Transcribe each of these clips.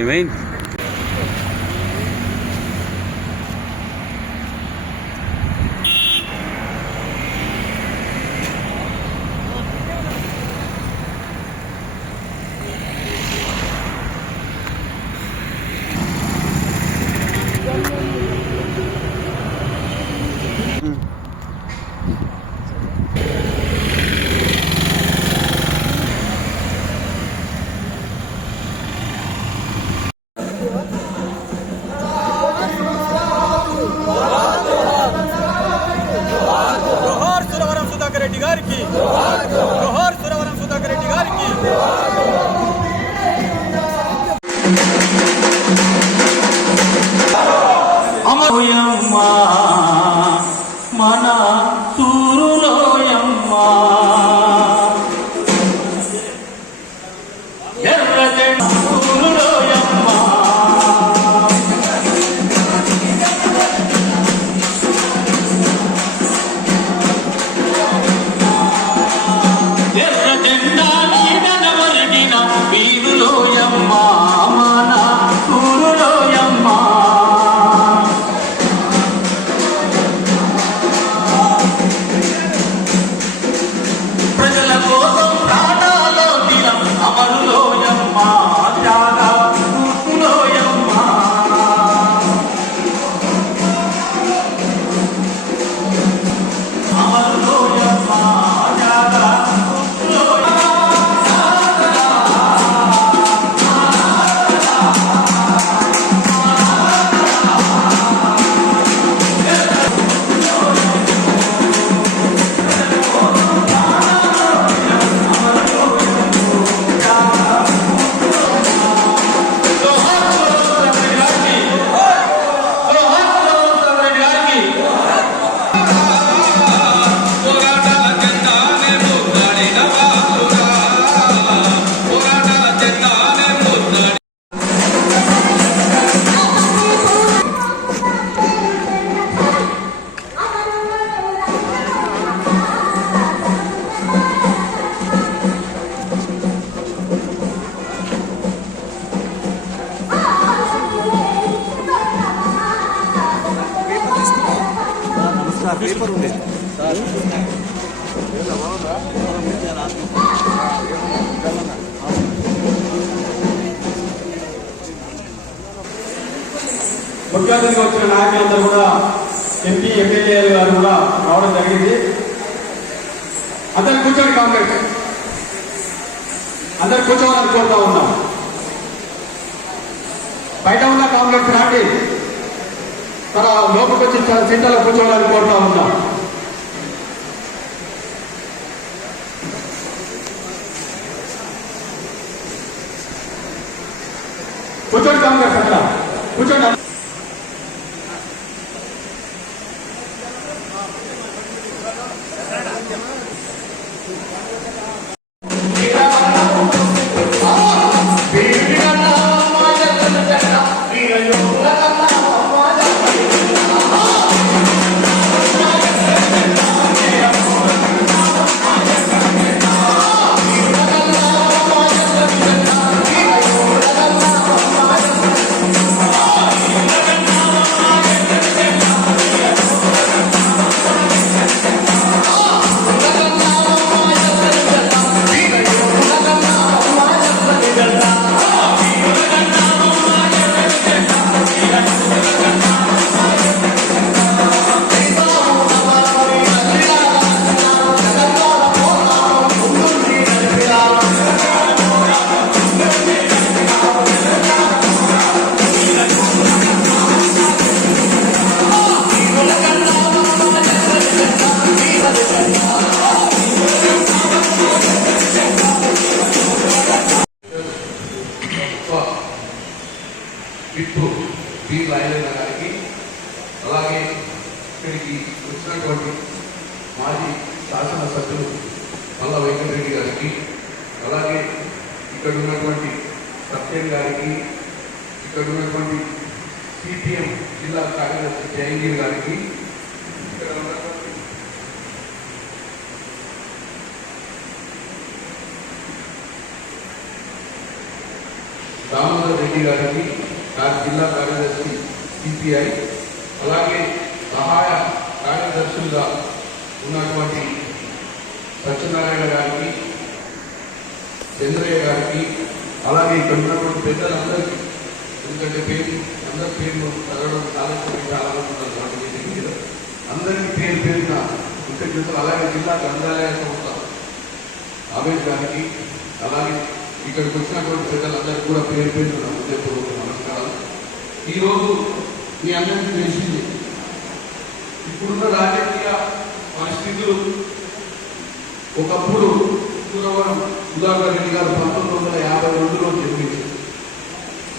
ఏమైంది? రెడ్డి గారికి జోహార్, సురవరం సుధాకర్ రెడ్డి గారికి. అమయమ్మా మన సూరులోయమ్మా ఎర్రజెండా సూరులోయమ్మా ఎర్రజెండా నీడన ఒరిగిన వీరులోయమ్మా మన సూరులోయమ్మా పేపర్ ఉండేది ముఖ్య అతిథిగా వచ్చిన నాయకులందరూ కూడా ఎంపీ ఎమ్మెల్యేలు గారు కూడా రావడం జరిగింది. అందరు కూర్చోండి, కాంగ్రెస్ అందరు కూర్చోవాలని కోరుతా ఉన్నాం. బయట ఉన్న కాంగ్రెస్ రాండి, తన లోపలికి వచ్చి సీట్లలో కూర్చోవాలని కోరుతా ఉన్నాం. కూర్చోండి కాంగ్రెస్ అక్కడ కూర్చోండి. విప్పు బి రాయలన్న గారికి, అలాగే ఇక్కడికి వచ్చినటువంటి మాజీ శాసనసభ్యులు మల్ల వెంకటరెడ్డి గారికి, అలాగే ఇక్కడ ఉన్నటువంటి సత్యం గారికి, ఇక్కడ ఉన్నటువంటి సిపిఎం జిల్లా కార్యదర్శి జయంగిరి గారికి, ఇక్కడ ఉన్నటువంటి దామోదర్ రెడ్డి గారికి జిల్లా కార్యదర్శి సిపిఐ, అలాగే సహాయ కార్యదర్శులుగా ఉన్నటువంటి సత్యనారాయణ గారికి, చంద్రయ్య గారికి, అలాగే ఇక్కడ ఉన్నటువంటి పెద్దలందరికీ, ఎందుకంటే అందరి పేర్లు చదవడం చాలా ఉన్నారు, అందరికీ పేరు పేరున కృతజ్ఞతలు. అలాగే జిల్లా గ్రంథాలయ సంస్థ ఆవేశ్ గారికి, అలాగే ఇక్కడికి వచ్చినటువంటి పెద్దలందరికీ కూడా పేరు పేరున హృదయపూర్వక నమస్కారాలు. ఈరోజు మీ అందరికీ తెలిసింది, ఇప్పుడున్న రాజకీయ పరిస్థితులు. ఒకప్పుడు సురవరం సుధాకర్ రెడ్డి గారు 1952లో జన్మించారు.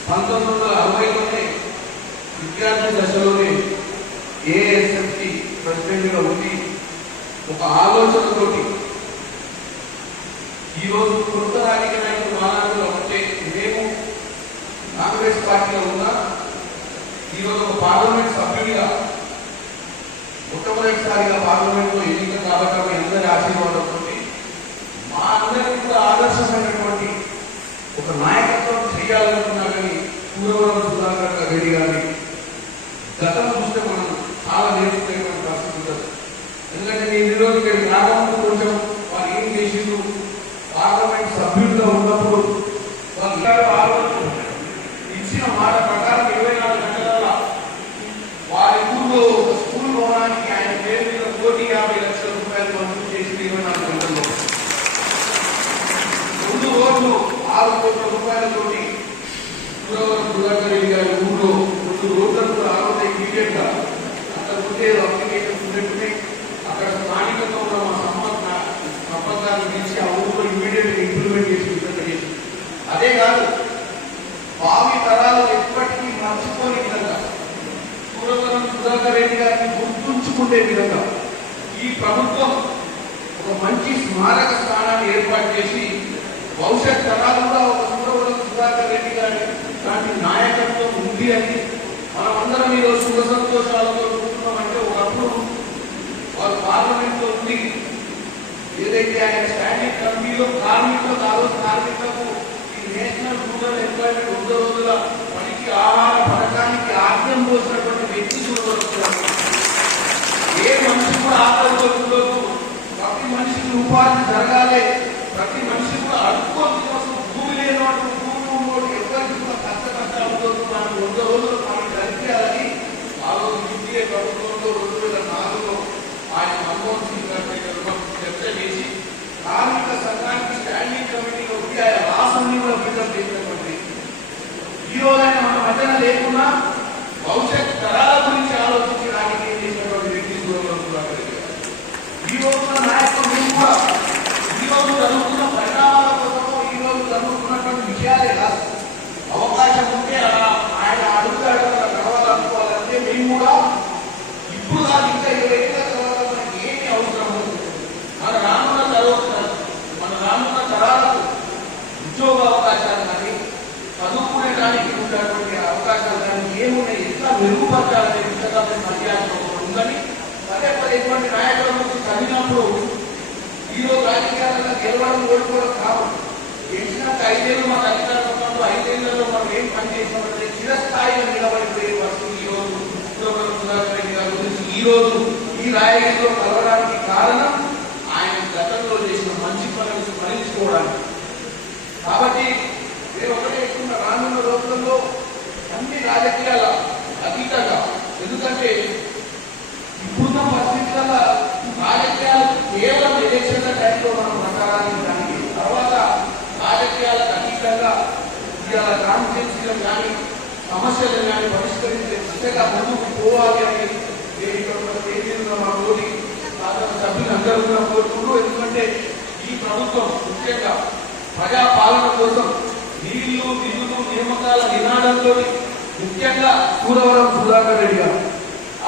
1960లోనే విద్యార్థి దశలోనే ఏఎస్ఎఫ్కి ప్రెసిడెంట్గా ఉండి ఒక ఆలోచనతోటి ఈరోజు కొత్త రాజకీయ నాయకులు మానాడులో ఉంటే మేము కాంగ్రెస్ పార్టీలో ఉన్నా ఈరోజు ఒక పార్లమెంట్ సభ్యుడిగా మొట్టమొదటిసారిగా పార్లమెంట్లో ఎన్నిక కాబట్టి అందరి ఆశీర్వాదంతో మా అందరికీ కూడా ఆదర్శమైనటువంటి ఒక నాయకత్వం చేయాలనుకున్నా కానీ పూర్వవరం సుధాకర్ రెడ్డి గారి గతం చూస్తే మనం చాలా నేర్చుకునేటువంటి పరిస్థితి ఉంటుంది. ఎందుకంటే నేను ఈరోజు ఇక్కడికి రాకముందు కొంచెం వారు ఏం చేసిండు, పార్లమెంట్ సభ్యులుగా ఉన్నప్పుడు వాళ్ళు ఇచ్చిన మాట ప్రకారం 24 గంటల వారి ఊళ్ళో స్కూల్ భవనానికి ఆయన పేరు మీద 1,50,00,000 రూపాయలు మంజూరు చేసి 24 గంటల్లో 2 రోజులు 6 కోట్ల రూపాయలతోటి పూర్వవరం సుధాకర్ రెడ్డి గారి ఊళ్ళో 2 రోడ్లకు ఆరోగ్య ఇమీడియట్ గా అక్కడ ఉండే అప్లికేషన్ పెట్టుకుని అక్కడ స్థానికంగా ఉన్న మా సంబంధాన్ని పిలిచి ఆ ఊళ్ళో ఇమీడియట్ గా ఇంప్లిమెంట్ చేసి విధంగా చేసి, అదే కాదు భావి తరాలు ఎప్పటికీ మర్చిపోని విధంగా పూర్వవరం సుధాకర్ రెడ్డి గారిని గుర్తుంచుకునే విధంగా ఈ ప్రభుత్వం ఒక మంచి స్మారక స్థానాన్ని ఏర్పాటు చేసి భవిష్యత్ తరాలు కూడా ఒక పూర్వవరం సుధాకర్ రెడ్డి గారి లాంటి నాయకత్వం ఉంది అని మనమందరం ఈరోజు సుఖ సంతోషాలతో చూస్తున్నామంటే ఒకప్పుడు వారు పార్లమెంట్లో ఉంది. ఏదైతే ఆయన స్టాండింగ్ కమిటీలో కార్మికులకు ఆ రోజు కార్మికులకు ఈ నేషనల్ రూరల్ ఎంప్లాయ్మెంట్ 100 రోజుల పనికి ఆహార పథకానికి ఆజ్ఞం పోసినటువంటి వ్యక్తి చూడవచ్చు. ఏ మనిషి కూడా ఆకలితో ఉండొద్దు, ప్రతి మనిషికి ఉపాధి జరగాలి, ప్రతి మనిషి కూడా అడుక్కోవడం కోసం భూమి లేనటువంటి భూమి ఉన్నోడు ఎవరికి కూడా కష్టాలతో మనం 100 రోజులు మనం జరిపేయాలని ఆ రోజు యూపీఏ ప్రభుత్వంలో 2004లో ఆయన మన్మోహన్ సింగ్ గారి చర్చ చేసి కార్మిక సంఘానికి స్టాండింగ్ కమిటీలో ఉండి ఆయన రాష్ట్రాన్ని కూడా బిల్డప్ చేసినటువంటి ఈ రోజైనా మన మధ్యన లేకున్నా భవిష్యత్ తరాల గురించి ఆలోచించి రాజకీయం చేసినటువంటి వ్యక్తి ఈ రోజున నాయకులు మేము కూడా ఈ రోజు జరుగుతున్న పరిణామాల కోసమో ఈ రోజు జరుగుతున్నటువంటి విషయాలే కాదు, అవకాశం ఉంటే ఆయన అడుగుతా నడవాలనుకోవాలంటే మేము కూడా ఇప్పుడు కాదు ఇంకా 20 ఏళ్ళ తర్వాత మనకి ఏమి అవసరము, మన రానున్న తరాలకు ఉద్యోగ అవకాశాలు కానీ చదువుకునేటానికి ఉన్నటువంటి అవకాశాలు కానీ ఏమున్నాయి, ఎట్లా మెరుగుపరచాలనే విధంగా మర్యాద ఉందని పదే పదే ఇటువంటి నాయకుల నుంచి చదివినప్పుడు ఈరోజు రాజకీయాలలో గెలవడం ఓడిపోవడం కాదు. గెలిచినాక 5 ఏళ్ళు మన అధికారం ఉన్నప్పుడు 5 ఏళ్లలో మనం ఏం పని చేసినట్టే చిరస్థాయిలో నిలబడిపోయే పరిస్థితి ఈ రోజు పూర్వవరం సుధాకర్ రెడ్డి గారి గురించి ఈ రోజు ఈ రాయగిరిలో కలవడానికి కారణం ఆయన గతంలో చేసిన మంచి పనులు స్మరించుకోవడానికి. కాబట్టి నేను ఒకటే ఎక్కువ రానున్న రోజుల్లో అన్ని రాజకీయాల అతీతంగా, ఎందుకంటే ఇప్పుడున్న పరిస్థితుల రాజకీయాలు కేవలం ఎలక్షన్ల టైంలో మనం మాట్లాడాలని, తర్వాత రాజకీయాలకు అతీతంగా ఇవాళ కాన్స్టిట్యూన్సీలను కానీ సమస్యలను కానీ పరిష్కరించే దిశగా ముందుకు పోవాలి అని మా తోటి సభ్యులు అందరూ కూడా కోరుకుంటూ, ఎందుకంటే ఈ ప్రభుత్వం ముఖ్యంగా ప్రజాపాలన కోసం నీళ్లు నిధులు నియామకాల నినాదంతో ముఖ్యంగా పూర్వవరం సుధాకర్ రెడ్డి గారు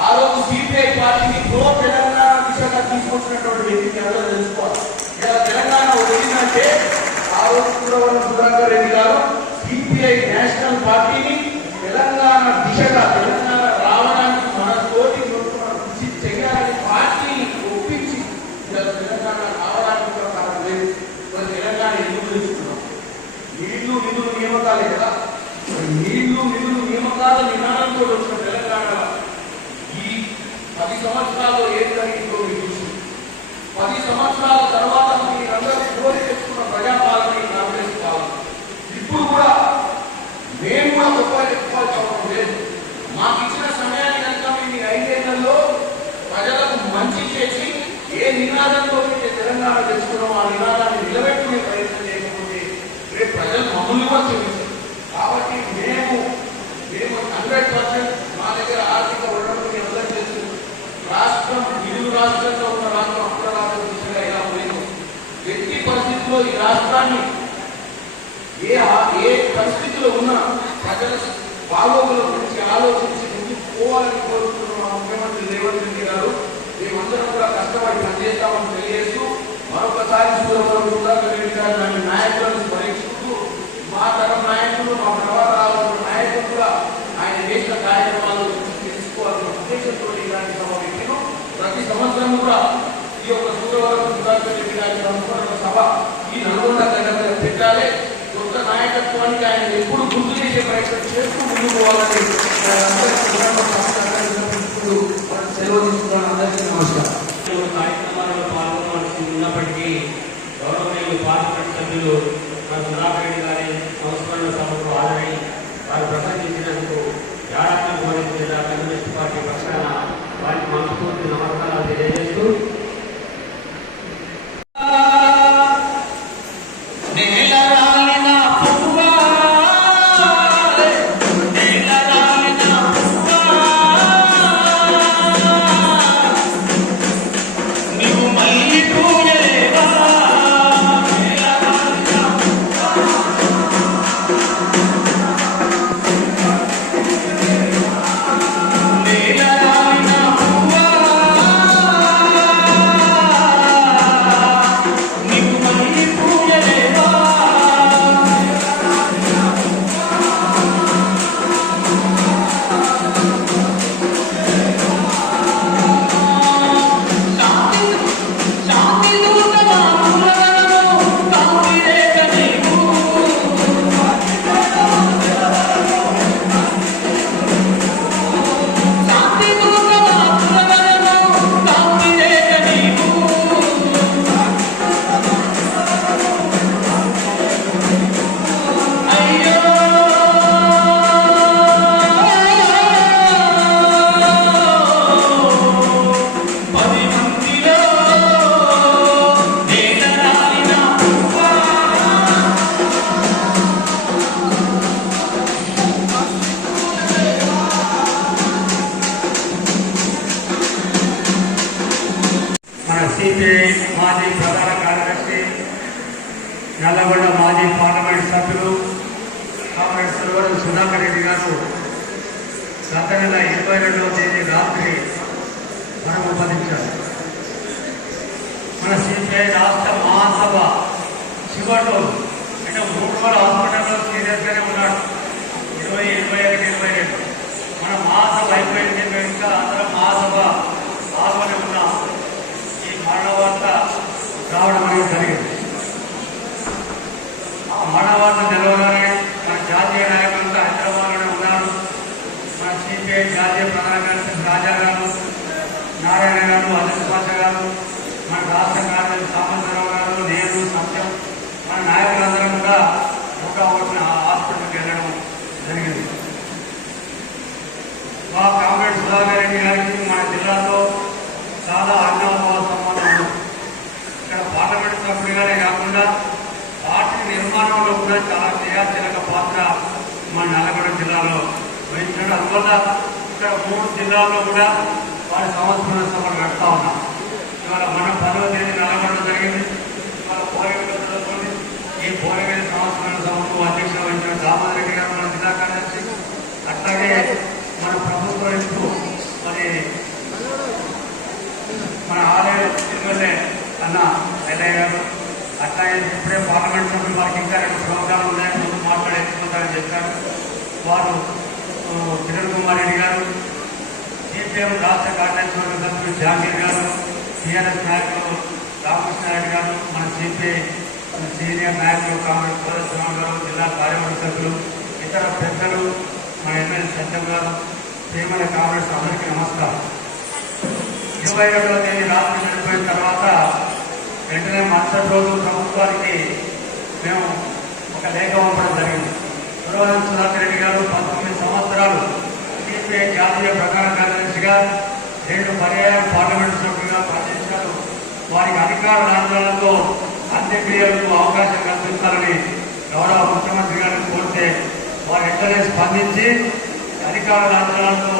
ఆ రోజు సిపిఐ పార్టీని తెలంగాణ దిశగా తీసుకొచ్చినటువంటి వ్యక్తిని అందరూ తెలుసుకోవాలి. ఇలా తెలంగాణ వచ్చిందంటే ఆ రోజు పూర్వవరం సుధాకర్ రెడ్డి గారు సిపిఐ నేషనల్ పార్టీని తెలంగాణ దిశగా తెలంగాణ రావడానికి మన తోటి కృషి చేయాలని పార్టీని ఒప్పించి తెలంగాణ రావడానికి కూడా కారణం లేదు. తెలంగాణ ఎందుకు తెలుసుకున్నాం, నీళ్లు నిధులు నియామకాలే కదా. నినాదంతో తెలంగాణ తెచ్చుకున్నాం, ఆ నినాదాన్ని నిలబెట్టుకునే ప్రయత్నం చేయకపోతే రేపు ప్రజలు మమ్మల్ని కూడా క్షమిస్తారు. కాబట్టి మేము 100% మా దగ్గర ఆర్థిక వనరులు మీ అందరూ తెలుసు. రాష్ట్రం ఇరు రాష్ట్రంలో ఉన్న రాష్ట్రం అక్కడ రాష్ట్రం దిశగా ఎలా పోయిందో ఎట్టి పరిస్థితుల్లో ఈ రాష్ట్రాన్ని ఏ పరిస్థితిలో ఉన్నా ప్రజల బాగోగుల గురించి ఆలోచించి ముందుకు పోవాలని కోరుతున్న మా ముఖ్యమంత్రి రేవంత్ రెడ్డి గారు మేమందరం కూడా కష్టపడి పనిచేస్తామని తెలియజేస్తూ మరొకసారి సుధాకర్ రెడ్డి గారు లాంటి నాయకులను స్మరించుకుంటూ మా తరం నాయకులు, మా తర్వాత రావాల్సిన నాయకులు కూడా ఆయన చేసిన కార్యక్రమాలు తెలుసుకోవాలన్న ఉద్దేశంతో ఇలాంటి సభ పెట్టిన ప్రతి సంవత్సరం కూడా ఈ యొక్క సుధాకర్ రెడ్డి గారి సంస్మరణ సభ ఈ నల్గొండ గడ్డ పెట్టాలి. కొత్త నాయకత్వానికి ఆయన ఎప్పుడు గుర్తు చేసే ప్రయత్నం చేస్తూ ముందుకు పోవాలని సెలవు తీసుకున్నాను. అందరికీ నమస్కారం. కార్యక్రమాల్లో పాల్గొనవలసి ఉన్నప్పటికీ గౌరవనీయులు పార్లమెంట్ సభ్యులు సుధాకర్ రెడ్డి గారి సంస్మరణ సభకు హాజరై వారు ప్రసంగించినందుకు యారాత్మ గోవింద జిల్లా కమ్యూనిస్ట్ పార్టీ పక్షాన వారికి మనస్ఫూర్తి నమస్కారాలు తెలియజేస్తూ సిపిఐ మాజీ ప్రధాన కార్యదర్శి, నల్లగొండ మాజీ పార్లమెంట్ సభ్యులు కామ్రేడ్ సుధాకర్ రెడ్డి గారు గత నెల 22వ తేదీ రాత్రి మరణించారు. మన సిపిఐ రాష్ట్ర మహాసభ చివరిలో అంటే 3 హాస్పిటల్లో సీరియస్గానే ఉన్నాడు. 20, 21, 22 మన మహాసభ అయిపోయింది. మేము ఇంకా అందరం మహాసభ పాల్గొని ఉన్నాం. మరణ వార్త రావడం అనేది జరిగింది. ఆ మరణ వార్త తెలవగానే మన జాతీయ నాయకులంతా హైదరాబాద్లోనే ఉన్నారు. మన సిపిఐ జాతీయ ప్రధాన కార్యదర్శి రాజా గారు, నారాయణ గారు, అజిత్ పాషా గారు, మన రాష్ట్ర కార్యదర్శి సామంతరావు గారు, నేను, సత్యం, మన నాయకులందరం కూడా ఒక హాస్పిటల్కి వెళ్ళడం జరిగింది. మా కామ్రేడ్ సుధాకర్ రెడ్డి గారికి మన జిల్లాలో చాలా అన్నాభావ సంబంధం ఉంది. ఇక్కడ పార్లమెంట్ సభ్యుడిగానే కాకుండా పార్టీ నిర్మాణంలో కూడా చాలా క్రియాశీలక పాత్ర మన నల్లగొండ జిల్లాలో వహించాడు. అందువల్ల ఇక్కడ 3 జిల్లాల్లో కూడా వారి సంవత్సరాల సభలు పెడతా ఉన్నాం. ఇవాళ మన 10వ తేదీ నల్లగొండ జరిగింది. ఇవాళ భోరవేలు జరుగుతుంది. ఈ భోరవేలు సంవత్సరాల సభకు అధ్యక్షత వహించిన దామోదర్ రెడ్డి గారు మన జిల్లా కార్యదర్శి. అట్లాగే మన ప్రభుత్వం ఇప్పుడు మరి మన ఆలయ ఎమ్మెల్యే అన్న ఎల్ఐ గారు, అట్లాగే ఇప్పుడే పార్లమెంట్ సభ్యులు వారికి ఇంకా 2 ప్రోగ్రాంలు ఉన్నాయని ముందు మాట్లాడేసుకుంటారని చెప్పారు. వారు కిరణ్ కుమార్ రెడ్డి గారు, సిపిఎం రాష్ట్ర కార్యదర్శి సభ్యులు జాకీర్ గారు, టీఆర్ఎస్ నాయకులు రామకృష్ణ రెడ్డి గారు, మన సిపిఐ సీనియర్ నాయకులు కామ్రేడ్ కోదండరామ్ గారు, జిల్లా కార్యవర్గ సభ్యులు, ఇతర పెద్దలు, మన ఎమ్మెల్యే సత్యం గారు, ప్రేమల కామ్రేడ్స్ అందరికీ నమస్కారం. 22వ తేదీ రాత్రి చనిపోయిన తర్వాత వెంటనే మరుసటి రోజు ప్రభుత్వానికి మేము ఒక లేఖ పంపడం జరిగింది. సుధాకర్ రెడ్డి గారు 19 సంవత్సరాలు సిపిఐ జాతీయ ప్రధాన కార్యదర్శిగా 2 పర్యాయాలు పార్లమెంటు సభ్యులుగా పనిచేశారు. వారికి అధికార రాజ్యాలతో అంత్యక్రియలకు అవకాశం కల్పిస్తారని గౌరవ ముఖ్యమంత్రి గారిని కోరితే వారు వెంటనే స్పందించి అధికార రాజ్యాలతో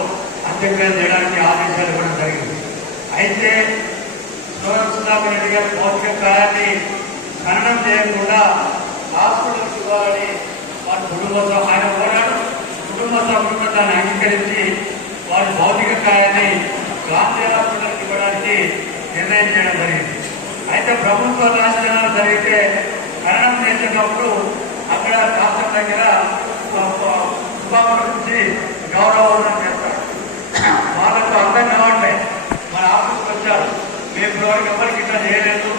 అంత్యక్రియలు చేయడానికి ఆదేశాలు ఇవ్వడం జరిగింది. అయితే సుధాకర్ రెడ్డి గారి భౌతిక కాయాన్ని ఖననం చేయకుండా హాస్పిటల్కి ఇవ్వాలని వారి కుటుంబంతో ఆయన కోరాడు. కుటుంబ సభ్యులు దాన్ని అంగీకరించి వారి భౌతిక కాయాన్ని గాంధీ హాస్పిటల్కి ఇవ్వడానికి నిర్ణయం చేయడం జరిగింది. అయితే ప్రభుత్వ రాజధాని జరిగితే ఖననం చేసేటప్పుడు అక్కడ రాష్ట్రం దగ్గర నుంచి గౌరవం చేస్తారు. వాళ్ళకు అర్థం కావట్లేదు. మన ఆఫీస్కి వచ్చారు, మేము ఇప్పటివరకు ఎవరికి ఇట్లా చేయలేదు,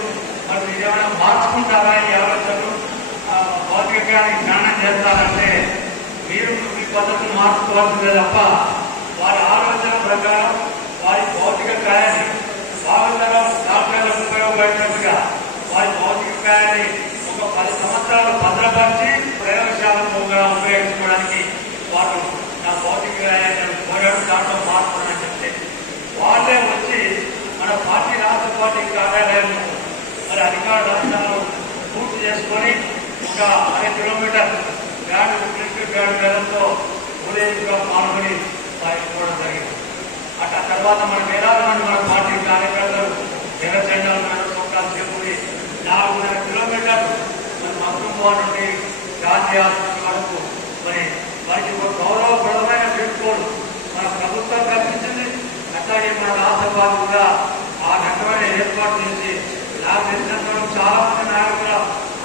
మరి ఏమైనా మార్చుకుంటారా ఈ ఆలోచనలు, భౌతికానికి జ్ఞానం చేస్తారంటే మీరు మీ పద్ధతులు మార్చుకోవాల్సిందే తప్ప వారి ఆలోచన ప్రకారం వారి భౌతిక కాయాన్ని భావితరం డాక్టర్లకు ఉపయోగపడినట్టుగా వారి భౌతిక కాయాన్ని ఒక 10 సంవత్సరాలు భద్రపరిచి ప్రయోగశాలకు ఉపయోగించుకోవడానికి వారు నా భౌతిక కాయాన్ని కోరాడు. దాంట్లో మార్పుని చెప్తే వాళ్ళే వచ్చి మన పార్టీ రాష్ట్ర పార్టీ కార్యాలయాన్ని మరి అధికార రాష్ట్రాలను పూర్తి చేసుకొని ఒక 1.5 కిలోమీటర్ గ్రాండ్ ముఖ్యమంత్రి గ్రాండ్ వేలంతో ఊరేగింపుగా పాల్గొని ఇవ్వడం జరిగింది. అట్లా తర్వాత మన వేలాది మంది మన పార్టీ కార్యకర్తలు జనసేనలు చొక్కాలు చేకూడి 4.5 కిలోమీటర్లు మన మక్కువ నుండి గాంధీ హాస్పిటల్ వరకు మరి వారికి ఒక గౌరవప్రదమైన తీర్పుకోడు మన ప్రభుత్వం కల్పించింది. అట్లాగే మన రాష్ట్ర పార్టీ కూడా ఆ రకమైన ఏర్పాటు చేసి నాకు తెలిసినంత చాలా మంది నాయకుల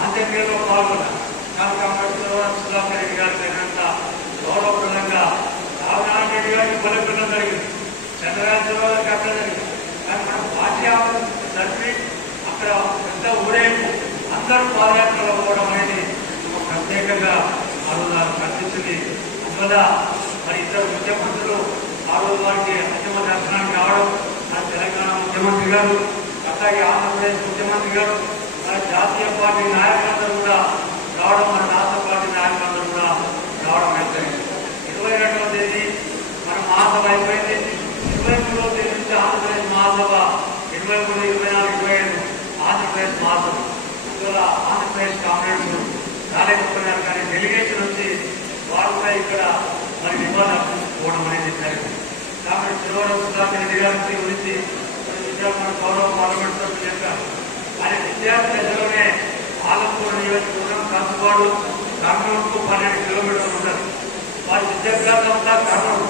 అంత్యక్రియలో పాల్గొన్నారు. సుధాకర్ రెడ్డి గారి పేరంత గౌరవప్రదంగా రామనారాయణ రెడ్డి గారికి బలపడడం జరిగింది, చంద్రరాజరావు గారికి అక్కడ జరిగింది. కానీ మనం పార్టీ ఆఫీస్ జరిపి అక్కడ పెద్ద ఊరేపు అందరూ పాదయాత్రలో పోవడం అనేది ఒక ప్రత్యేకంగా ఆ రోజు కనిపించింది. అందువల్ల మరి ఇద్దరు ముఖ్యమంత్రులు ఆ రోజు వారికి అంతిమ దర్శనానికి రావడం, మన తెలంగాణ ముఖ్యమంత్రి గారు అట్లాగే ఆంధ్రప్రదేశ్ ముఖ్యమంత్రి గారు మన జాతీయ పార్టీ నాయకులందరూ కూడా రావడం, మన రాష్ట్ర పార్టీ నాయకులందరూ కూడా రావడం అయితే 22వ తేదీ మన మహాసభ అయిపోయింది. 23వ తేదీ నుంచి ఆంధ్రప్రదేశ్ మహాసభ 23, 24, 25 ఆంధ్రప్రదేశ్ మహాసభ. అందువల్ల ఆంధ్రప్రదేశ్ కాంగ్రెస్ రాలేకపోయినారు, కానీ డెలిగేషన్ వచ్చి వారు కూడా ఇక్కడ మరి నివాళులర్పించుకోవడం అనేది జరిగింది. కాబట్టి సుధాకర్ రెడ్డి గారి గురించి మన గౌరవ పార్లమెంట్ సభ్యులు చెప్పారు. ఆయన విద్యార్థి దశలోనే ఆలంపూర్ నియోజకవర్గం కంచువాడు కర్నూలుకు 12 కిలోమీటర్లు ఉంటుంది. వారి విద్యాభ్యాసం అంతా కర్నూలు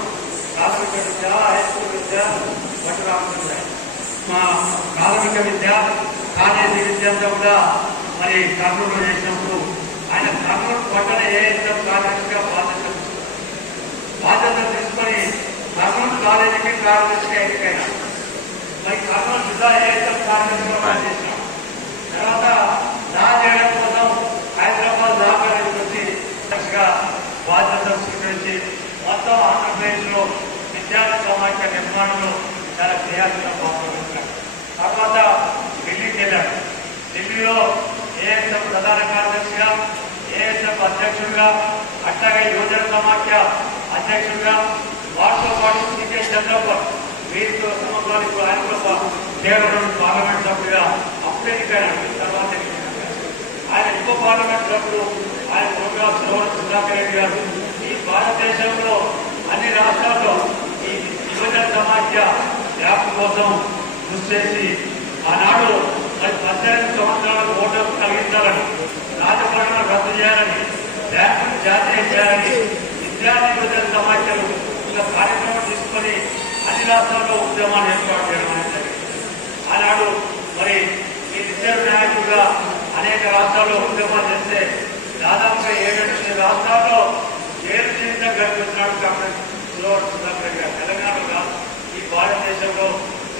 ప్రాథమిక విద్య, హైస్కూల్ విద్య పట్టురామకృష్ణ, మా ప్రాథమిక విద్య కాలేజీ విద్య అంతా కూడా మరి కర్నూలులో చేసినప్పుడు ఆయన కర్నూలు పట్టణ ఏఎస్ఎం కార్యదర్శిగా బాధ్యత తీసుకొని కర్నూలు కాలేజీకి కార్యదర్శిగా ఎన్నికైనా మరి కర్నూలు జిల్లా ఏఎస్ఎం కార్యదర్శిగా పనిచేసినాం. తర్వాత లా చేయడం కోసం హైదరాబాద్ లా కాలేజీకి వచ్చి బాధ్యతలు స్వీకరించి మొత్తం ఆంధ్రప్రదేశ్ లో విద్యార్థి సమాఖ్య నిర్మాణంలో చాలా క్రియాశీలంగా పాల్గొంటున్నాడు. తర్వాత ఢిల్లీకి వెళ్ళాడు. ఢిల్లీలో ఏఎస్ఎం ప్రధాన కార్యదర్శిగా, ఏఎస్ఎం అధ్యక్షుడిగా, అట్లాగే యువజన సమాఖ్య అధ్యక్షుడిగా, వాటితో పాటు సికే చంద్రబాబు వీరితో సంవత్సరానికి ఆయన కూడా కేవలం పార్లమెంట్ సభ్యుడిగా అప్పుడే ఎన్నికైనాడు. తర్వాత ఆయన ఇంకో పార్లమెంట్ సభ్యుడు ఆయన సుధాకర్ రెడ్డి గారు ఈ భారతదేశంలో అన్ని రాష్ట్రాల్లో ఈ యువజన సమాఖ్య వ్యాప్తి కోసం కృషి చేసి ఆనాడు 18 సంవత్సరాలకు ఓటర్లు కలిగించాలని, రాజభవనాలు రద్దు చేయాలని, బ్యాంకులు జాతీయ చేయాలని విద్యార్థి యువజన సమాఖ్యలు ఇలా కార్యక్రమం తీసుకొని అన్ని రాష్ట్రాల్లో ఉద్యమాన్ని ఏర్పాటు చేయడం అనేది జరిగింది. ఆనాడు మరి ఈ ఇద్దరు నాయకులుగా అనేక రాష్ట్రాల్లో ఉద్యమాలు చేస్తే దాదాపుగా 7 రాష్ట్రాల్లో ఏడు జీవితం గడిపిస్తున్నాడు కాంగ్రెస్ సుధాకర్ గారు. తెలంగాణలో ఈ భారతదేశంలో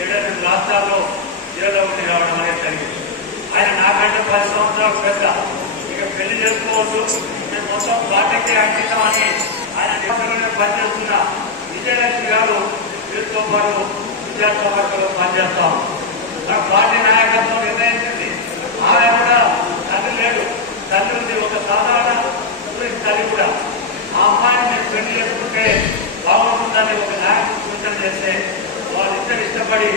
7 రాష్ట్రాల్లో జైల్లో ఉండి రావడం అనేది జరిగింది. ఆయన నాకంటే 10 సంవత్సరాలు పెద్ద, ఇక పెళ్లి చేసుకోవచ్చు, మేము మొత్తం పార్టీకి అంకితం అని ఆయన నిబంధనలు పనిచేస్తున్న విజయలక్ష్మి గారు వీరితో పాటు విద్యార్థి సమాఖ్యలో పనిచేస్తాం. నాకు పార్టీ నాయకత్వం నిర్ణయించింది. ఆమె కూడా తండ్రి లేడు, తండ్రి ఉంది, ఒక సాధారణ తల్లి కూడా. ఆ అమ్మాయిని నేను పెళ్లి చేసుకుంటే బాగుంటుందని ఒక నాయకుడు సూచన చేస్తే వాళ్ళిద్దరు ఇష్టపడి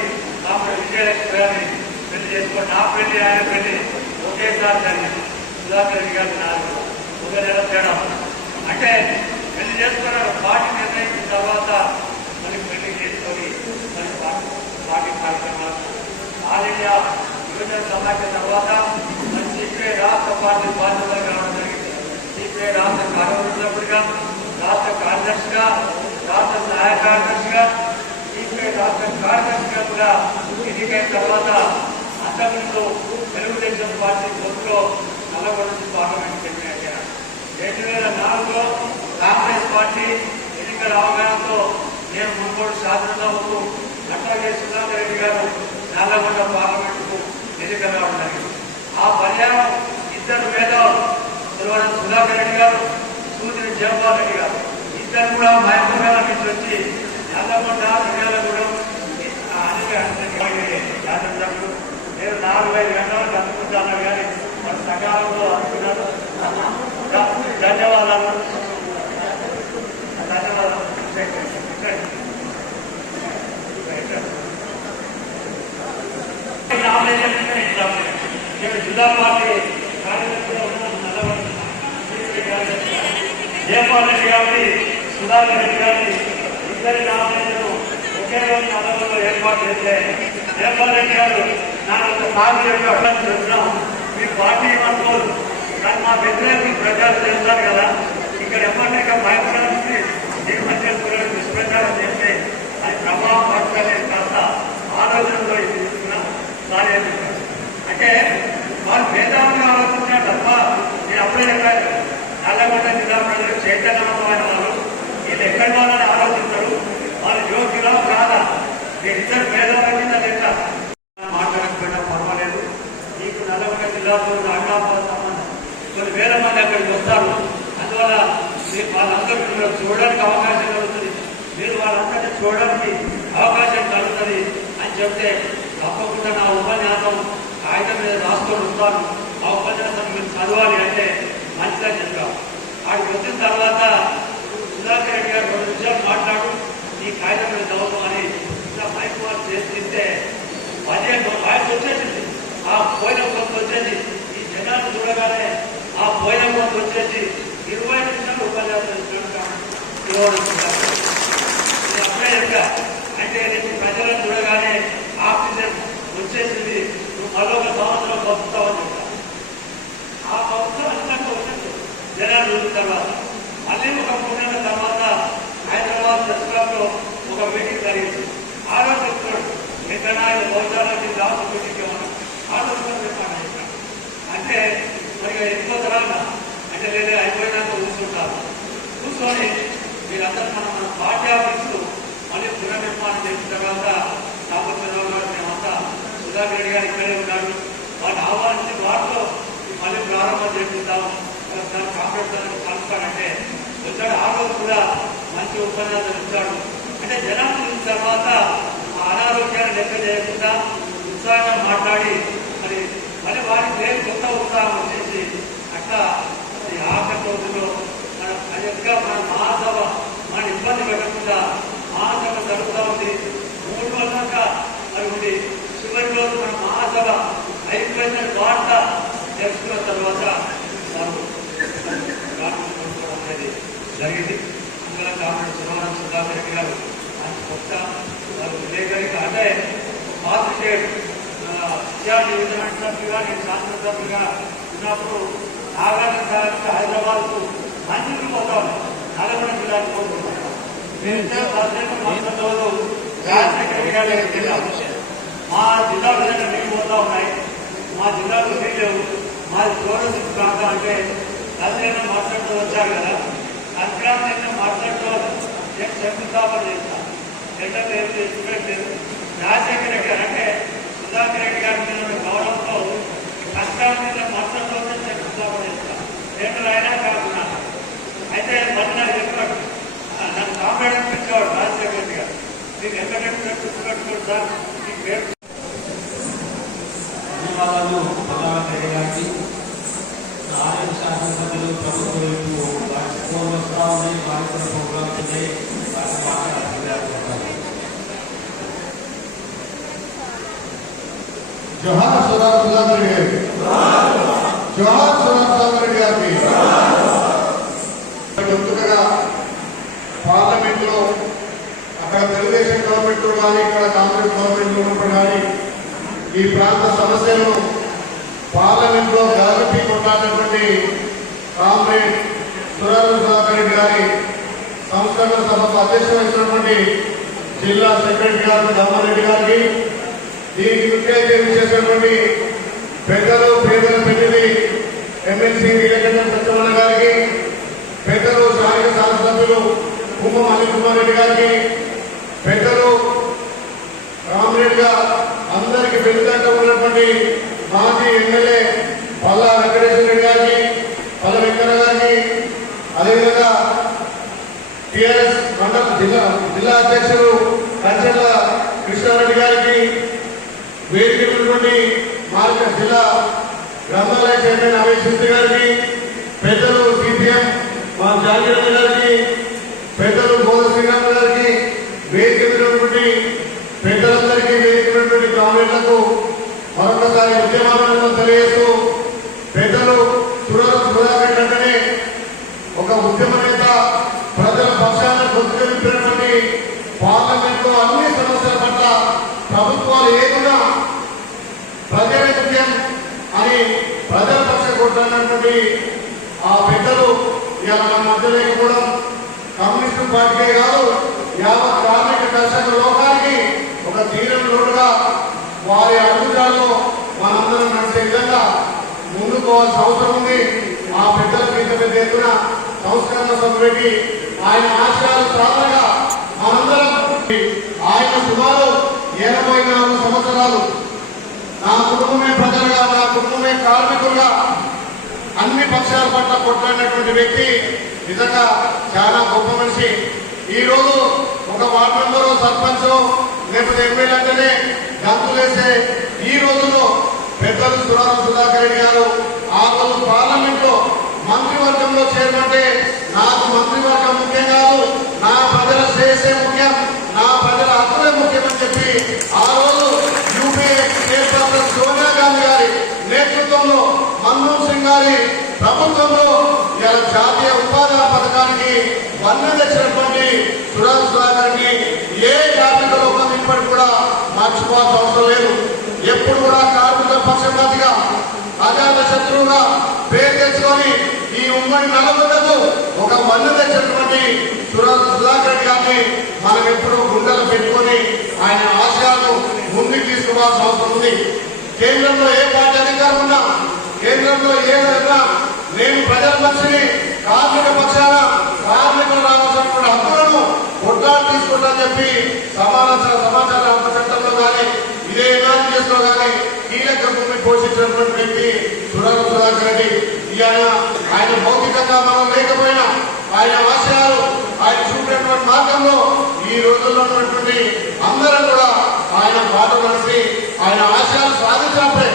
ఆమె విజయలక్ష్మి గారిని పెళ్లి చేసుకోండి. నా పెళ్లి ఆయన పెళ్లి ఒకేసారి జరిగింది. సుధాకర్ రెడ్డి గారి నాకు ఒక నెల తేడా అంటే పెళ్లి చేసుకున్నారు. పార్టీ నిర్ణయించిన తర్వాత మళ్ళీ పెళ్లి చేసుకొని మళ్ళీ పార్టీ కార్యక్రమాలు ఆల్ ఇండియా యువజన సమాఖ్య తర్వాత మరి సిపిఐ రాష్ట్ర పార్టీ బాధ్యతగా రావడం జరిగింది. సిపిఐ రాష్ట్ర కార్యదర్శిగా, రాష్ట్ర కార్యదర్శిగా, రాష్ట్ర సహాయ కార్యదర్శిగా, సిపిఐ రాష్ట్ర కార్యదర్శిగా కూడా ఎన్నికైన తర్వాత అంతకుముందు తెలుగుదేశం పార్టీ పొత్తులో నల్లగొండ నుంచి పార్లమెంట్ ఎన్నికయ్యారు. 2004లో కాంగ్రెస్ పార్టీ ఎన్నికల అవగాహనతో నేను మున్గోడు శాసనంగా ఉంటూ అట్లాగే సుధాకర్ రెడ్డి గారు నల్లగొండ పార్లమెంటుకు ఎన్నికలు రావడం జరిగింది. ఆ పర్యాయం ఇద్దరు మేధావులు సుధాకర్ రెడ్డి గారు, సూర్యుని జగన్మోహన్ రెడ్డి గారు ఇద్దరు కూడా మహబూబ్నగర్ నుంచి వచ్చి నల్లగొండ మిర్యాలగూడెం శాసనసభ్యులు నేను 4-5 గంటలకు అందుకుంటాను కానీ మరి సకాలంలో అనుకున్నాను. ధన్యవాదాలు. నేను జిల్లా పార్టీ కార్యదర్శిగా ఉన్నాను. జయపాల్ రెడ్డి గారిని, సుధాకర్ రెడ్డి గారిని ఇద్దరి నామినేషన్లు ఒకే రోజు నల్లగొండలో ఏర్పాటు చేస్తే జయపాల్ రెడ్డి గారు నాకు సాగు చెప్పినాం మీ పార్టీ అనుకోదు కానీ మా వ్యతిరేకులు ప్రచారం చేస్తారు కదా ఇక్కడ ఎమ్మెల్యే భయపడాల్సి నిర్మాణం చేసుకునే దుష్ప్రచారం చేస్తే అది ప్రభావం పడుతుంది కాస్త ఆలోచనలో ఇది తీసుకున్నా సారీ అంటే వాళ్ళు భేదాలుగా ఆలోచించారు తప్ప నేను అప్పుడే చెప్పాను. నల్లగొండ జిల్లా ప్రజలు చైతన్యవంతమైన వాళ్ళు వీళ్ళు ఎక్కడి వాళ్ళని ఆలోచించరు. వాళ్ళు యోగ్యులా కాదా ఇద్దరు భేదాల కింద లెక్క మాట్లాడకపోయినా పర్వాలేదు. నీకు నల్లగొండ జిల్లాలో అడ్డాపాల సంబంధం కొన్ని వేల మంది అక్కడికి వస్తారు. అందువల్ల మీరు వాళ్ళందరూ చూడడానికి అవకాశం కలుగుతుంది. మీరు వాళ్ళందరినీ చూడడానికి అవకాశం కలుగుతుంది అని చెప్తే తప్పకుండా నా ఉపన్యాసం కాగితం మీద రాసుకొని వస్తాను. ఆ ఉపన్యాసం మీరు చదవాలి అంటే మంచిగా చెప్తాం. అక్కడికి వచ్చిన తర్వాత సుధాకర్ రెడ్డి గారు 2 నిమిషాలు మాట్లాడు ఈ కాగితం మీద చదువుతామని ఇలా మైక్ మార్క్ చేస్తే 15 వాయిస్ వచ్చేసింది. ఆ పోయిన కొంత వచ్చేసి ఈ జనాన్ని చూడగానే ఆ పోయిన కొంత వచ్చేసి 20 నిమిషాలు ఉపన్యాసం అప్పుడే చెప్పా అంటే నీకు ప్రజలను చూడగానే ఆక్సిజన్ వచ్చేసింది. నువ్వు మరొక సంవత్సరం బతుకుతావని చెప్తా. ఆ సంవత్సరం అంతా వచ్చింది జనాలు చూసిన తర్వాత. మళ్ళీ ఒక 3 నెలల తర్వాత హైదరాబాద్ ప్రెస్ క్లబ్ లో ఒక మీటింగ్ జరిగింది. ఆలోచిస్తున్నాడు ఎక్కడ భవిష్యాలకి దాసు మీటింగ్ ఏమన్నా ఆలోచన అంటే మరి ఎక్కువ తర్వాత అంటే లేదా అయిపోయినాక కూర్చుంటారు. కూర్చొని మీరందరూ మన పార్టీ ఆఫీసు మళ్ళీ పునర్నిర్మాణం చేసిన తర్వాత రామచంద్రరావు గారు మేమంతా సుధాకర్ రెడ్డి గారు ఇక్కడే ఉన్నాడు. వాటిని ఆహ్వానించి వాటిలో మళ్ళీ ప్రారంభం చేపిద్దాం కాంగ్రెస్ కలుస్తానంటే వచ్చాడు. ఆ రోజు కూడా మంచి ఉపన్యాసం ఇచ్చాడు. అంటే జనాలు చూసిన తర్వాత అనారోగ్యాన్ని లెక్క చేయకుండా ఉత్సాహంగా మాట్లాడి మరి మళ్ళీ వారికి లేదు కొత్త ఉత్సాహం వచ్చేసి అట్లా ఆఖరి రోజుల్లో మన అదిగా మన మహాసభ మన ఇబ్బంది పెట్టకుండా మహాసభ జరుగుతూ ఉంది. 3 రోజులక మరి ఉంది. చివరి రోజు మన మహాసభ అయిపోయిన వార్త తెలుసుకున్న తర్వాత అనేది జరిగింది. అందువల్ల కాంగ్రెస్ సుధాకర్ రెడ్డి గారు మంచి కొత్త విలేకరిగా అంటే పాత్రికేయుడు సభ్యుగా నేను శాసనసభ్యుగా ఉన్నప్పుడు నాగార్జున సాగర్ హైదరాబాద్ కు మంజూరు పోతాను. నల్గొండ జిల్లాకు పోతున్నాను. మా జిల్లాలో నీళ్ళు పోతా ఉన్నాయి. మా జిల్లాలో నీళ్ళు లేవు. మాది గౌరవ ప్రాంతం అంటే కల్యాణ మాట్లాడుతూ వచ్చారు కదా సంక్రాంతి మాట్లాడుతూ నేను శంకుస్థాపన చేస్తాను. ఎక్కడ ఏం లేదు రాజశేఖర రెడ్డి గారు అంటే సుధాకర్ రెడ్డి గారి మీద గౌరవంతో సంక్రాంతిలో మాట్లాడుతూ శంకుస్థాపన చేస్తాను. నేను అయినా కాకుండా అయితే మళ్ళీ నాకు చెప్పాడు నన్ను కాంపేయడానికి పిలిచేవాడు రాజశేఖర రెడ్డి గారు. మీకు ఎక్కడెక్కడ గుర్తుపెట్టుకోండి సార్ మీ పేరు. ధన్యవాదాలు ప్రధాన రెడ్డి గారికి. ఆలయ శాసనసభ్యులు ప్రభుత్వం ఫోన్ వస్తూ ఉన్నాయి. వారికి కూడా ప్రోగ్రామ్స్ ఉన్నాయి. వాటి మాట్లాడారు. జోహార్ సుధాకర్ రెడ్డి గారికి, జోహార్ సుధాకర్ రెడ్డి గారికి. ముందుగా పార్లమెంట్ లో అక్కడ తెలుగుదేశం గవర్నమెంట్ కానీ ఇక్కడ కాంగ్రెస్ గవర్నమెంట్ ఉన్నప్పుడు కానీ ఈ ప్రాంత సమస్యలను పార్లమెంట్ లో గలపి కొట్లాడినటువంటి కామ్రేడ్ సుధాకర్ రెడ్డి గారి సంస్కరణ సభకు అధ్యక్షత వహించినటువంటి జిల్లా సెక్రటరీ గారు ధర్మారెడ్డి గారికి, దీనికి ముఖ్య అతిథి చేసినటువంటి పెద్దలు పేదల పెళ్లి ఎమ్మెల్సీ నీలకంఠ సత్యనారాయణ గారికి, పెద్దలు స్థానిక శాసనసభ్యులు కుమ్మం అనిల్ కుమార్ రెడ్డి గారికి, పెద్దలు కామ్రేడ్ గా అందరికి పెద్దగా ఉన్నటువంటి మాజీ ఎమ్మెల్యే పల్లా వెంకటేశ్వర రెడ్డి గారికి, పల్ల వెంకన్న గారికి, అదేవిధంగా టిఆర్ఎస్ మండల జిల్లా అధ్యక్షులు కంచెల కృష్ణారెడ్డి గారికి, వేదికటువంటి మార్కెట్ జిల్లా గ్రంథాలయ చైర్మన్ అమేశ్వరి గారికి, పెద్దలు సిపిఎం మా జాగీరన్న గారికి, పెద్దలు బోధ శ్రీరామ్ గారికి, వేదికటువంటి పెద్దలందరికీ వేదికటువంటి కామ్రేడ్లకు మరొకసారి ఉద్యమాలను తెలియజేస్తూ, పెద్దలు సుధాకర్ అంటేనే ఒక ఉద్యమ నేత, ప్రజల పక్షాన్ని పొందుకెళ్ళినటువంటి పార్లమెంట్ లో అన్ని సమస్యల పట్ల ప్రభుత్వాలు ఏదున్నా ప్రజల ముఖ్యం అని ప్రజల పక్ష కొట్టినటువంటి ఆ పెద్దలు ఇలా మన మధ్య లేకపోవడం కమ్యూనిస్టు పార్టీకే కాదు యావత్ కార్మిక కర్షక లోకానికి ఒక తీరం లోటుగా వారి అడుగుజాల్లో మనందరం నడిచే విధంగా ముందుకు పోవాల్సిన అవసరం ఉంది. ఆ పెద్దలకు ఇంత పెద్ద ఎత్తున సంస్కరణ సభ పెట్టి ఆయన ఆశయాలు సాధనగా మనందరం ఆయన సుమారు 84 సంవత్సరాలు నా కుటుంబమే ప్రజలుగా, నా కుటుంబమే కార్మికులుగా అన్ని పక్షాల పట్ల కొట్లాడినటువంటి వ్యక్తి నిజంగా చాలా గొప్ప మనిషి. ఈ రోజు ఒక వార్డు మెంబరు, సర్పంచ్ లేకపోతే ఎమ్మెల్యే అంటేనే గంతులేసే ఈ రోజులో పెద్దలు సుధాకర్ రెడ్డి గారు ఆ రోజు పార్లమెంట్ లో మంత్రివర్గంలో చేరమంటే నాకు మంత్రివర్గం ముఖ్యం కాదు, నా ప్రజల శ్రేయస్సే ముఖ్యం, నా ప్రజల హక్కులే ముఖ్యమని చెప్పి ఆ రోజు యూపీఏ చైర్పర్సన్ సోనియా గాంధీ గారి నేతృత్వంలో మన్మోహన్ సింగ్ గారి ప్రభుత్వంలో ఇలా జాతీయ ఉపాధి పథకానికి వన్నె తెచ్చినటువంటి సుధాకర్ని ఏ కార్మిక లోకం ఇప్పటికి కూడా మర్చిపోవాల్సిన అవసరం లేదు. ఎప్పుడు కూడా కార్మిక పక్షపాతిగా అజాత శత్రువుగా పేరు తెచ్చుకొని ఈ ఉమ్మడి నలుగురులకు ఒక వన్నె తెచ్చినటువంటి సుధాకర్ గారిని మనం ఎప్పుడు గుండెలు పెట్టుకొని ఆయన ఆశయాలను ముందుకు తీసుకోవాల్సిన అవసరం ఉంది. కేంద్రంలో ఏ పార్టీ అధికారం ఉన్నా, కేంద్రంలో ఏదైనా నేను ప్రజల పక్షిని, కార్మిక పక్షాన కార్మికులు రావాల్సినటువంటి హక్కులను కొట్లాడి తీసుకుంటానని చెప్పి సమాచార హక్కు చట్టంలో కానీ ఇదే ఎన్ఆర్జీఎస్లో కానీ కీలక భూమి పోషించినటువంటి వ్యక్తి సుధాకర్ రెడ్డి. ఆయన భౌతికంగా మనం లేకపోయినా ఆయన ఆశయాలు ఆయన చూపినటువంటి మార్గంలో ఈ రోజుల్లో ఉన్నటువంటి అందరం కూడా ఆయన బాట కలిసి ఆయన ఆశయాలు సాధించినప్పుడే,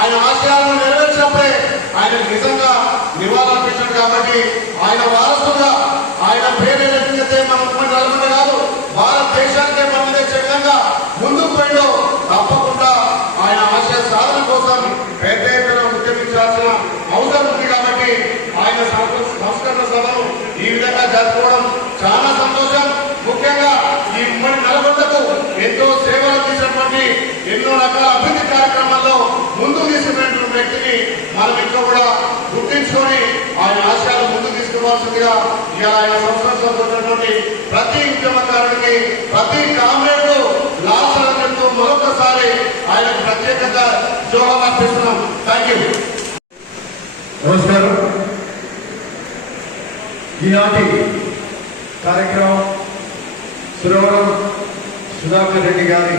ఆయన ఆశయాలను నెరవేర్చినప్పుడే ఆయన నిజంగా నివాళులర్పించాడు. కాబట్టి ఆయన వారసుగా ఆయన పేరు ఏదైతే మన ఉమ్మడి నలుగురు కాదు భారతదేశానికే మనం తెచ్చే విధంగా ముందుకు పోయిందో తప్పకుండా ఆయన ఆశయ సాధన కోసం పెద్ద ఎత్తున ఉద్యమించాల్సిన అవసరం ఉంది. కాబట్టి ఆయన సంస్కరణ సభను ఈ విధంగా జరుపుకోవడం చాలా సంతోషం. ముఖ్యంగా ఈ ఉమ్మడి నల్గొండకు ఎంతో సేవలు అందించినటువంటి ఎన్నో రకాల అభివృద్ధి కార్యక్రమాల్లో ముందుకు తీసుకున్నటువంటి వ్యక్తిని మనం ఇంకా కూడా గుర్తించుకొని ఆయన ఆశయాలు ముందుకు తీసుకోవాల్సిందిగా ఇలా ఆయన సంస్కరించినటువంటి ప్రతి ఉద్యమకారుడికి, ప్రతి కామ్రేడ్కు లాభాలతో మరొకసారి ఆయనకు ప్రత్యేకంగా జోహార్ అర్పిస్తున్నాం. Thank you. నమస్కారం. ఈనాటి కార్యక్రమం సురవరం సుధాకర్ రెడ్డి గారి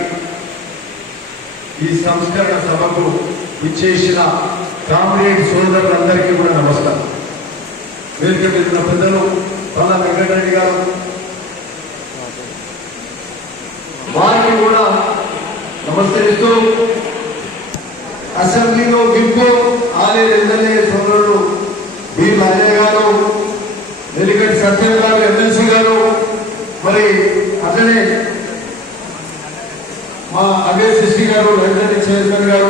ఈ సంస్కరణ సభకు విచ్చేసిన కామ్రేడ్ సోదరులందరికీ కూడా నమస్కారం. వేదిక మీద ఉన్న పెద్దలు పల్లా వెంకటరెడ్డి గారు, వారికి కూడా నమస్కరిస్తూ అసెంబ్లీలో విప్పు ఆలయ ఎమ్మెల్యే సోదరుడు బి రాజయ్య గారు, వెలిగంటి సత్యం గారు, ఎమ్మెల్సీ గారు, మరి అట్లనే మా అభయ శశి గారు, వెంకటరెడ్డి చైర్మన్ గారు,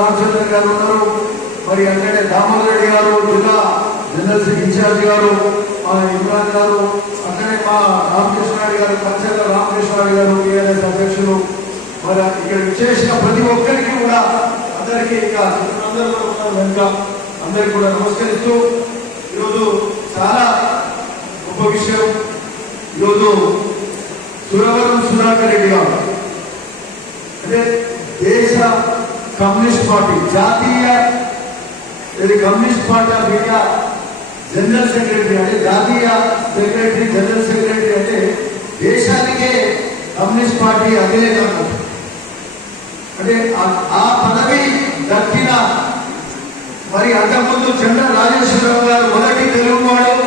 రామచంద్ర గారు ఉన్నారు, మరి అక్కడే దామోదర్ రెడ్డి గారు జిల్లా జనరల్ ఇన్ఛార్జ్ గారు, మా ఇమ్రాన్ గారు, అక్కడే మా రామకృష్ణారెడ్డి గారు, పంచాల రామకృష్ణారెడ్డి గారు టీఆర్ఎస్ అధ్యక్షులు, మరి ఇక్కడ చేసిన ప్రతి ఒక్కరికి కూడా అందరికీ ఇంకా అందరూ వెనుక అందరికి కూడా నమస్కరిస్తూ ఈరోజు చాలా గొప్ప విషయం. ఈరోజు సురవరం సుధాకర్ రెడ్డి గారు అంటే దేశ కమ్యూనిస్ట్ పార్టీ జాతీయ communist party of India general secretary అంటే జాతీయ సెక్రటరీ జనరల్ సెక్రటరీ అంటే దేశానికే కమ్యూనిస్ట్ పార్టీ అధినేత అంటే ఆ పదవి దక్కిన మరి అంతకుముందు చంద్ర రాజేశ్వరరావు గారు మొదటి తెలుగువాడు,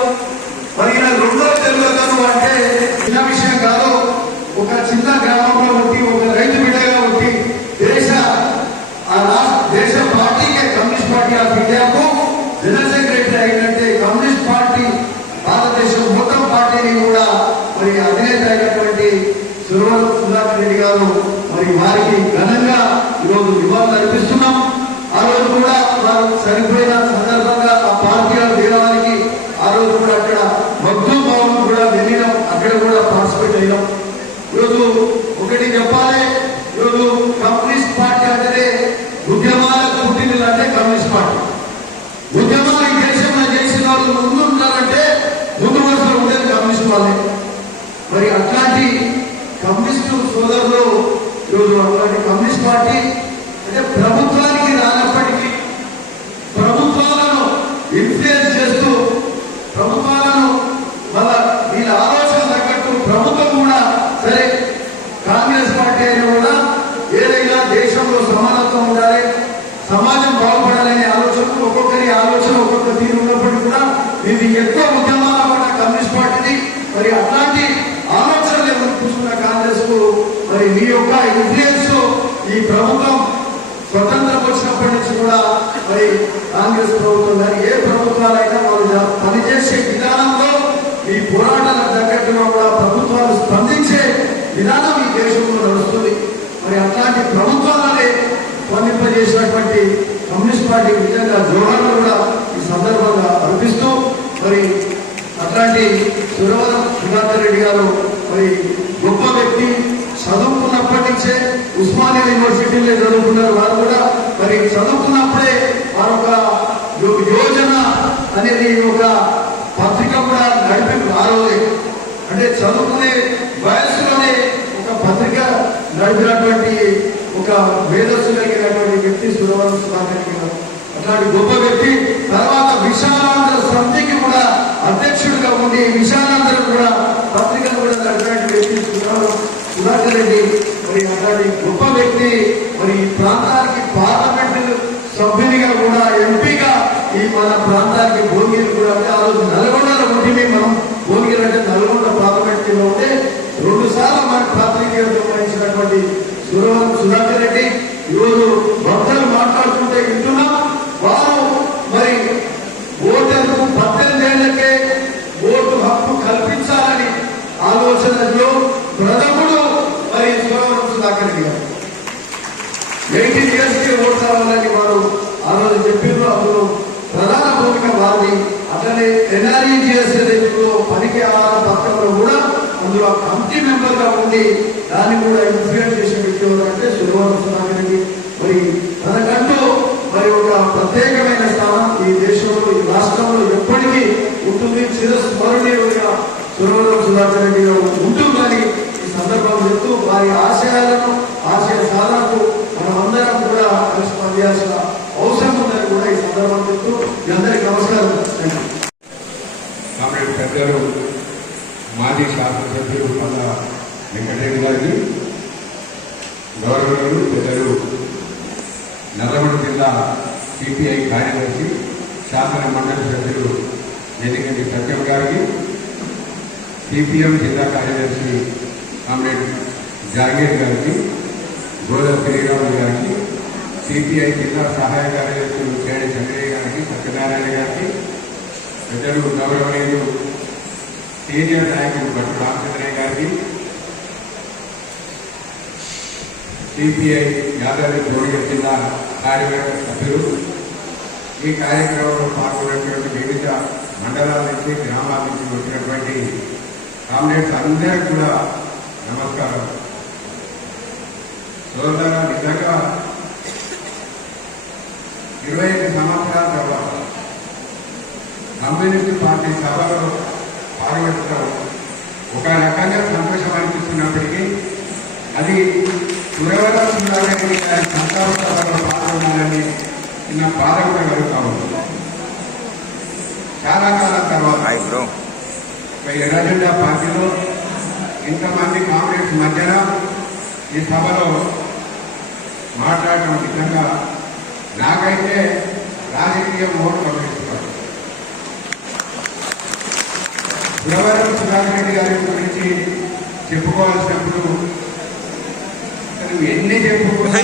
మరి ఇలా రెండో తెలుగు అంటే చిన్న విషయం కాదు. ఒక చిన్న గ్రామంలో ఉండి ఒక రైతు బిడ్డగా ఉండి దేశ పార్టీకే కమ్యూనిస్ట్ పార్టీ ఆఫ్ ఇండియాకు జనరల్ సెక్రటరీ అయినట్టే కమ్యూనిస్ట్ పార్టీ భారతదేశం మొత్తం పార్టీని కూడా మరి అధినేత అయినటువంటి సురవరం సుధాకర్ రెడ్డి గారు మరి వారికి ఘనంగా ఈరోజు నివాళులు అర్పిస్తున్నాం. ఆ రోజు కూడా వారు చనిపోయిన సందర్భంగా ఆ పార్టీలో చేరడానికి ఆ రోజు కూడా అక్కడ మగ్ధూమ్ భవన్ కూడా వెళ్ళినాం, అక్కడ కూడా పార్టిసిపేట్ అయినాం. ఈరోజు ఒకటి చెప్పాలి, ఈరోజు కమ్యూనిస్ట్ పార్టీ అంటేనే ఉద్యమాలకు పుట్టినది అంటే కమ్యూనిస్ట్ పార్టీ. ఉద్యమాలు ఈ దేశంలో చేసిన వాళ్ళు ముందు ఉన్నారంటే ముందు వరుసలో ఉండేది కమ్యూనిస్ట్ వాళ్ళే. మరి అట్లాంటి కమ్యూనిస్టు సోదరులు ఈరోజు అట్లాంటి కమ్యూనిస్ట్ పార్టీ అంటే ప్రభుత్వానికి రానప్పటికీ ప్రభుత్వాలను ఇన్ఫ్లుయెన్స్ చేస్తూ ప్రభుత్వాలను మళ్ళా వీళ్ళ ఆలోచన తగ్గట్టు ప్రభుత్వం కూడా సరే కాంగ్రెస్ పార్టీ అయినా కూడా ఏదైనా దేశంలో సమానత్వం ఉండాలి, సమాజం బాగుపడాలనే ఆలోచన ఒక్కొక్కరి ఆలోచన ఒక్కొక్క తీరు ఉన్నప్పటికీ కూడా ఇది ఎక్కువ ఉద్యమాలు కూడా కమ్యూనిస్ట్ పార్టీని మరి అట్లాంటి ఆలోచనలు ఎవరు కూర్చున్న కాంగ్రెస్ కు మరి మీ యొక్క ఇన్ఫ్లుయెన్స్ ఈ ప్రభుత్వం స్వతంత్రం వచ్చినప్పటి నుంచి కూడా మరి కాంగ్రెస్ ప్రభుత్వం కానీ ఏ ప్రభుత్వాలైనా వాళ్ళు పనిచేసే విధానంలో ఈ పోరాటాలకు తగ్గట్టుగా కూడా ప్రభుత్వాలు స్పందించే విధానం ఈ దేశంలో నడుస్తుంది. మరి అట్లాంటి ప్రభుత్వాలనే స్పందింపజేసినటువంటి కమ్యూనిస్ట్ పార్టీ నిజంగా జోహార్లు కూడా ఈ సందర్భంగా అర్పిస్తూ మరి అట్లాంటి సురవరం సుధాకర్ రెడ్డి గారు మరి గొప్ప వ్యక్తి, చదువుకున్నప్పటి నుంచే ఉస్మానియా యూనివర్సిటీలో చదువుకున్నారు. వారు కూడా మరి చదువుకున్నప్పుడే వారు ఒక యోజన అనేది ఒక పత్రిక కూడా నడిపి ఆ రోజే అంటే చదువుకునే వయస్సులోనే ఒక పత్రిక నడిపినటువంటి ఒక మేధస్సు కలిగినటువంటి వ్యక్తి సురవరం సుధాకర్ రెడ్డి గారు. అట్లాంటి గొప్ప వ్యక్తి. తర్వాత విశాలాంధ్ర సమితికి కూడా అధ్యక్షుడిగా ఉండి విశాలాంధ్ర కూడా పత్రికను కూడా నడిపినటువంటి వ్యక్తి సుధాకర్ రెడ్డి. మరి అట్లాంటి గొప్ప వ్యక్తి. మరి ఈ ప్రాంతానికి పార్లమెంటు సభ్యునిగా కూడా ఎంపీగా ఈ మన ప్రాంతానికి భోగిరి కూడా అంటే ఆ రోజు నల్గొండలో ఉండి మనం భోగిరి అంటే నల్గొండ పార్లమెంట్ లో ఉంటే 2 సార్లు మన ప్రాతినిధ్యం వహించినటువంటి సురవరం సుధాకర్ రెడ్డి. ఈరోజు భక్తులు మాట్లాడుతుంటే వింటున్నాం. వారు మరి ఓటర్లకు 18 ఏళ్లకే ఓటు హక్కు కల్పించాలని ఆలోచనలో ప్రథముడు మరి సురవరం సుధాకర్ రెడ్డి గారు 18 ఇయర్స్కే ఓటు కావాలని వారు ఆ రోజు చెప్పారు. అందులో ప్రధాన భూమిక వారిది. అట్లనే ఎన్ఆర్ఈజిఎస్ పనికి ఆహార పథకంలో కూడా అందులో కమిటీ మెంబర్ గా ఉండి దాన్ని కూడా ఇన్ఫ్లుయెన్స్ చేసిన వ్యక్తి ఎవరంటే సురవరం సుధాకర్ రెడ్డి. మరి తనకంటూ మరి ఒక ప్రత్యేకమైన స్థానం ఈ దేశంలో ఈ రాష్ట్రంలో ఎప్పటికీ ఉంటుంది. చిరస్మరణీయుడిగా సురవరం సుధాకర్ రెడ్డి గారు ఉంటుందని ఈ సందర్భంలో చెప్తూ వారి ఆశయాలను ఆశయ సాధనకు మనమందరం కూడా కలిసి పనిచేయాల్సిన అవసరం ఉందని కూడా ఈ సందర్భంలో చెప్తూ మీ అందరికీ నమస్కారం. కామ్రేడ్ పెద్దలు మాజీ శాసనసభ్యులు పల్ల వెంకటరెడ్డి గారికి, గౌరవనీయులు పెద్దలు నల్లగొండ జిల్లా సిపిఐ కార్యదర్శి శాసన మండలి సభ్యులు ఎన్నికటి సత్యం గారికి, సిపిఎం జిల్లా కార్యదర్శి కామ్రేడ్ జాగీర్ గారికి, గోదా శ్రీరాములు గారికి, సిపిఐ జిల్లా సహాయ కార్యదర్శులు చేడి చంద్రయ్య గారికి, సత్యనారాయణ గారికి, పెద్దలు గౌరవనీయులు సీనియర్ నాయకులు భట్టు రామచంద్రయ్య గారికి, సిపిఐ యాదాద్రి భువనగిరి జిల్లా కార్యవర్గ సభ్యులు, ఈ కార్యక్రమంలో పాల్గొన్నటువంటి వివిధ మండలాల నుంచి గ్రామాల నుంచి వచ్చినటువంటి కామ్రేడ్స్ అందరికీ కూడా నమస్కారం. సోదరులారా, నిజంగా 25 సంవత్సరాల తర్వాత కమ్యూనిస్ట్ పార్టీ సభలో పాల్గొనడం ఒక రకంగా సంతోషం అనిపిస్తున్నప్పటికీ అది సురవరం సుందరరెడ్డి గారి సంతాప సభలో పాల్గొనాలని చిన్న బాధ కూడా కలుగుతా ఉంది. చాలా కాలం తర్వాత ఎర్రజెండా పార్టీలో ఇంతమంది కాంగ్రెస్ మధ్యన ఈ సభలో మాట్లాడటం నిజంగా నాకైతే రాజకీయ ఓటు గమనిస్తున్నాడు. సురవరం సుధాకర్ గారి గురించి చెప్పుకోవాల్సినప్పుడు ఎన్ని చెప్పుకున్నా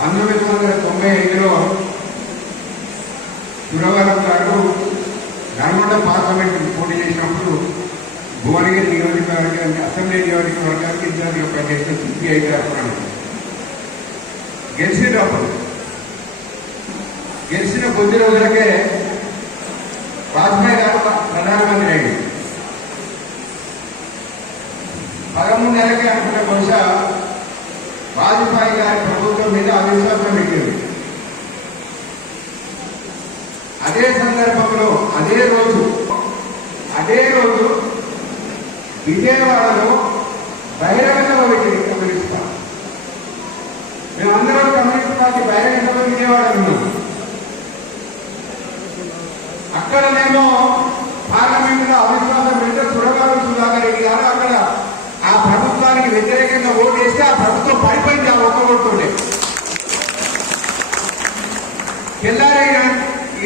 1995లో సురవరం గారు నల్గొండ పార్లమెంట్ పోటీ చేసినప్పుడు భువనగిరి నియోజకవర్గానికి అసెంబ్లీ నియోజకవర్గానికి ఇన్ఛార్జిగా పనిచేసిన సిపిఐ తరఫున గెలిచిన కొద్ది రోజులకే వాజ్పేయి గారు ప్రధానమంత్రి అయ్యారు. 13 నెలలకే అనుకున్న బహుశా వాజ్పేయి గారి ప్రభుత్వం మీద అవిశ్వాసం పెట్టింది. అదే సందర్భంలో అదే రోజు విజయవాడలో బహిరంగ సభ పెట్టింది కమ్యూనిస్ట్ పార్టీ. మేమందరం కమ్యూనిస్ట్ పార్టీ బహిరంగ సభ విజయవాడలో ఉన్నాం. అక్కడనేమో పార్లమెంటులో అవిశ్వాసం పెడితే సురవరం సుధాకర్ రెడ్డి గారు అక్కడ ఆ ప్రభుత్వానికి వ్యతిరేకంగా ఓటు వేస్తే ఆ ప్రభుత్వం పడిపోయింది. ఆ ఒక్క ఓటుతోనే తెల్లారైన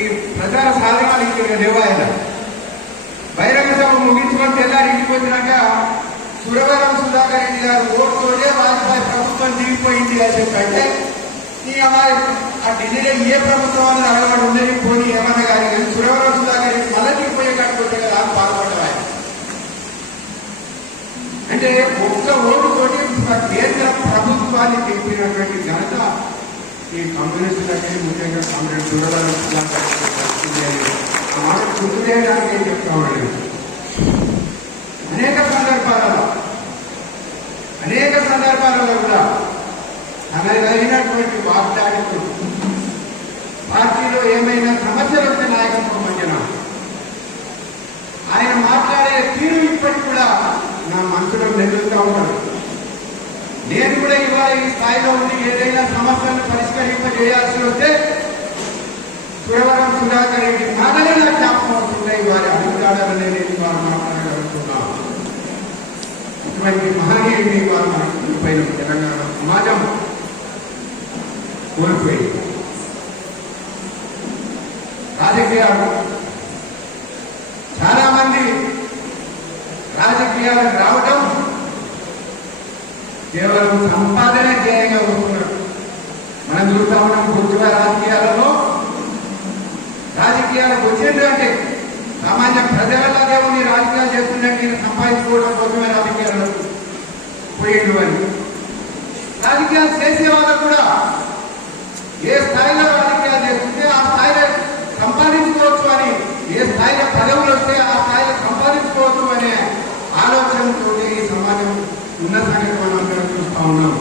ఈ ప్రచార సాధనాలు ఇంటికి లేవాయన బహిరంగ సభ ముగించుకొని తెల్లారి ఇంటికి వచ్చినాక సురవరం సుధాకర్ రెడ్డి గారు ఓటుతోనే వాజ్పేయి ప్రభుత్వం దిగిపోయింది అని చెప్పంటే నీ అమ్మాయి ఆ ఢిల్లీలో ఏ ప్రభుత్వం అనేది అడగబడి ఉండేది పోనీ ఏమన్నా కానీ సురవరం సుధాకర్ రెడ్డి మళ్ళీ దిగిపోయే కాకపోతే కదా అని పాల్పడ్డాయి. అంటే ఒక్క ఓటుతోటి కేంద్ర ప్రభుత్వాన్ని తెలిపినటువంటి ఘనత ఈ కమ్యూనిస్టులకి, ముఖ్యంగా కాంగ్రెస్ సురవరం సుధాకర్ రెడ్డి ఆ మాట గుర్తు చేయడానికి ఏం చెప్తా ఉన్నాడు. అనేక సందర్భాలలో కూడా తనదైనటువంటి వాగ్దాడితో పార్టీలో ఏమైనా సమస్యలు వస్తే నాయకత్వం మధ్యన ఆయన మాట్లాడే తీరు ఇప్పటికి కూడా నా మనసులో మెదులుతూ ఉంటాడు. నేను కూడా ఇవాళ ఈ స్థాయిలో ఉండి ఏదైనా సమస్యలను పరిష్కరింపజేయాల్సి వస్తే సురవరం సుధాకర్ రెడ్డి మాటలే నాకు జ్ఞాపకం అవుతున్నాయి. వారి అధికారాలనే నేను వారు మాట్లాడగలుగుతున్నాను. ఇటువంటి మహనీయుడిని వారు మనకు పైన తెలంగాణ సమాజం కోల్పోయింది. రాజకీయాలు చాలా మంది రాజకీయాలకు రావడం కేవలం సంపాదనే ధ్యేయంగా వస్తున్నారు. మనం చూస్తా ఉన్నాం పూర్తిగా రాజకీయాలకు వచ్చిందంటే సామాన్య ప్రజలలాగే ఉండి రాజకీయాలు చేస్తుందంటే సంపాదించుకోవడం కోసమే రాజకీయాలకు పోయిండు అని. రాజకీయాలు చేసే వాళ్ళకు కూడా ఏ స్థాయిలో రాజకీయాలు చేస్తుంటే ఆ స్థాయిలో సంపాదించుకోవచ్చు అని, ఏ స్థాయిలో పదవులు వస్తే ఆ స్థాయిలో సంపాదించుకోవచ్చు అనే ఆలోచనతో ఈ సమాజం ఉన్న సంగతి మనం అందరం చూస్తూ ఉన్నాం.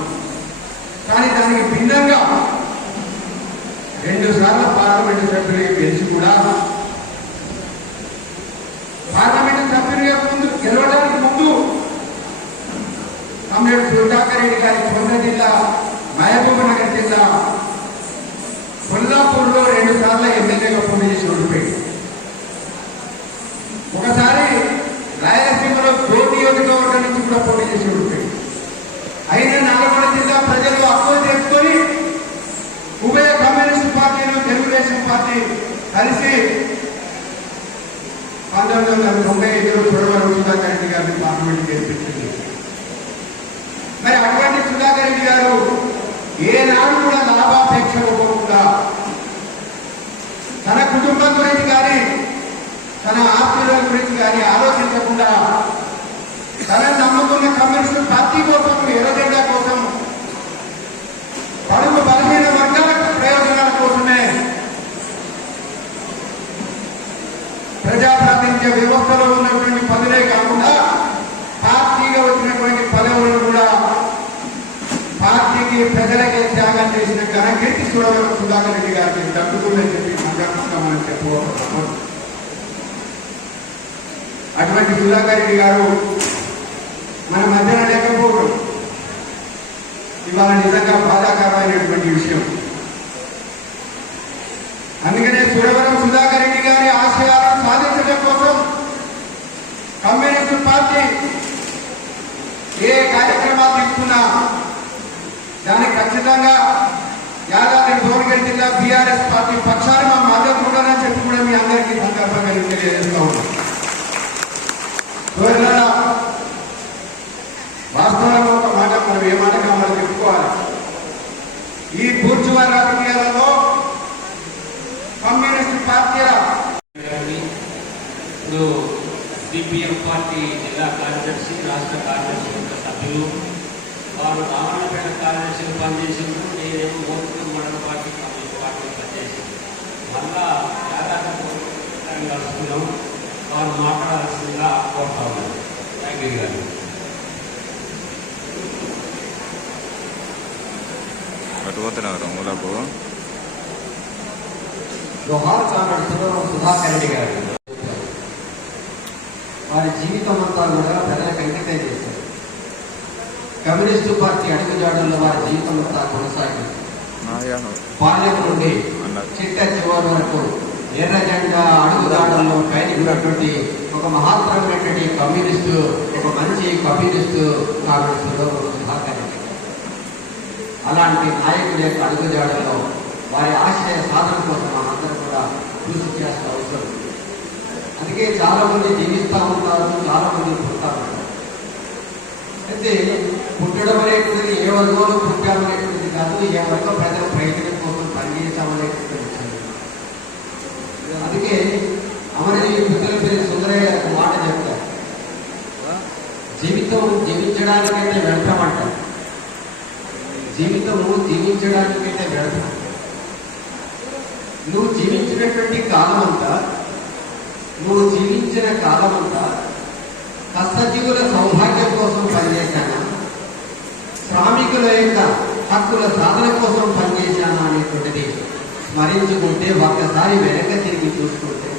కానీ దానికి భిన్నంగా 2 సార్లు పార్లమెంటు సభ్యులుగా గెలిచి కూడా పార్లమెంటు సభ్యులుగా గెలవడానికి ముందు కామ్రేడ్ సుధాకర్ రెడ్డి గారి సొంత జిల్లా మహబూబ్ నగర్ జిల్లా కొల్లాపూర్లో 2 సార్లు ఎమ్మెల్యేగా పోటీ చేసి ఓడిపోయింది. ఒకసారి రాయలసీమలో గోటి నియోజకవర్గం నుంచి కూడా పోటీ చేసి ఓడిపోయింది. అయినా నల్గొండ జిల్లా ప్రజలు అక్కువ చేసుకొని ఉభయ కమ్యూనిస్ట్ పార్టీలు, తెలుగుదేశం పార్టీ కలిసి 1995లో సురవరం సుధాకర్ రెడ్డి గారిని పార్లమెంట్ గెలిపించింది. మరి అటువంటి సుధాకర్ రెడ్డి గారు ఏనాడు కూడా లాభాపేక్ష పోకుండా తన కుటుంబం గురించి కానీ తన ఆస్తుల గురించి కానీ ఆలోచించకుండా తనను నమ్ముకున్న కమ్యూనిస్టు పార్టీ కోసం, ఎర్రజెండా కోసం కొనసాగించే వ్యవస్థలో ఉన్నటువంటి పదవులే కాకుండా పార్టీగా వచ్చినటువంటి పదవులను కూడా పార్టీకి ప్రజలకే త్యాగం చేసిన ఘనకీర్తి చూడవరం సుధాకర్ రెడ్డి గారికి దక్కుతుందని చెప్పి సందర్భంగా మనం చెప్పుకోవాలి. అటువంటి సుధాకర్ రెడ్డి గారు మన మధ్యన లేకపోవడం ఇవాళ నిజంగా బాధాకరమైనటువంటి విషయం. అందుకనే సురవరం సుధాకర్ రెడ్డి గారి ఆశయాలను సాధించడం కోసం కమ్యూనిస్టు పార్టీ ఏ కార్యక్రమాలు తీసుకున్నా దానికి ఖచ్చితంగా యాదాద్రి భువనగిరి జిల్లా బీఆర్ఎస్ పార్టీ పక్షాన్ని మా మద్దతు ఉండాలని చెప్పి కూడా మీ అందరికీ సందర్భంగా తెలియజేస్తూ ఉన్నాం. వాస్తవంగా ఒక మాట మనం ఏ మాట కావాలో చెప్పుకోవాలి. ఈ బూర్జువా రాజకీయాలలో కమ్యూనిస్ట్ పార్టీల ఇప్పుడు సిపిఎం పార్టీ జిల్లా కార్యదర్శి, రాష్ట్ర కార్యదర్శి యొక్క సభ్యులు వారు రావణపేట కార్యదర్శిని పనిచేసిండ్రు. నేనేమో మోతుకూరు మండల పార్టీ కమ్యూనిస్ట్ పార్టీని పనిచేసింది. మళ్ళా యాదాద్రి కలుసుకున్నాం. వారు మాట్లాడాల్సిందిగా కోరుతా ఉన్నారు. థ్యాంక్ యూ గారు. అటుపోతున్నారు మూలకు జోహార్ కామెడ్ సుధాకర్ రెడ్డి గారు వారి జీవితం అంతా కూడా ప్రజలకు అంకితం చేశారు. కమ్యూనిస్టు పార్టీ అడుగుజాడల్లో వారి జీవితం అంతా కొనసాగింది. బాల్యం నుండి చిట్ట చివరి వరకు ఎర్ర జెండా అడుగుజాడల్లో పయనించినటువంటి ఒక మహాత్రమైనటువంటి కమ్యూనిస్టు, ఒక మంచి కమ్యూనిస్టు కాంగ్రెస్లో సుధాకర్ రెడ్డి. అలాంటి నాయకుల యొక్క అడుగుజాడల్లో వారి ఆశయ సాధన కోసం మనందరూ కూడా కృషి చేయాల్సిన అవసరం. అందుకే చాలా మంది జీవిస్తూ ఉంటారు, చాలా మంది పుడతా ఉంటారు. అయితే పుట్టడం అనేటువంటిది ఏ వర్గంలో పుట్టామనేటువంటిది కాదు, ఏ వర్గం ప్రజల ప్రయత్నం కోసం పనిచేసామనేటువంటిది. అందుకే అమరజీవి పుస్తల పేరు సుందరయ్య ఒక మాట చెప్తారు, జీవితం జీవించడానికైతే వ్యర్థమంటారు, జీవితము జీవించడానికైతే వ్యర్థం. నువ్వు జీవించినటువంటి కాలమంతా, నువ్వు జీవించిన కాలమంతా కష్టజీవుల సౌభాగ్యం కోసం పనిచేశానా, శ్రామికుల యొక్క హక్కుల సాధన కోసం పనిచేశానా అనేటువంటిది స్మరించుకుంటే, ఒక్కసారి వెనక తిరిగి చూసుకుంటే,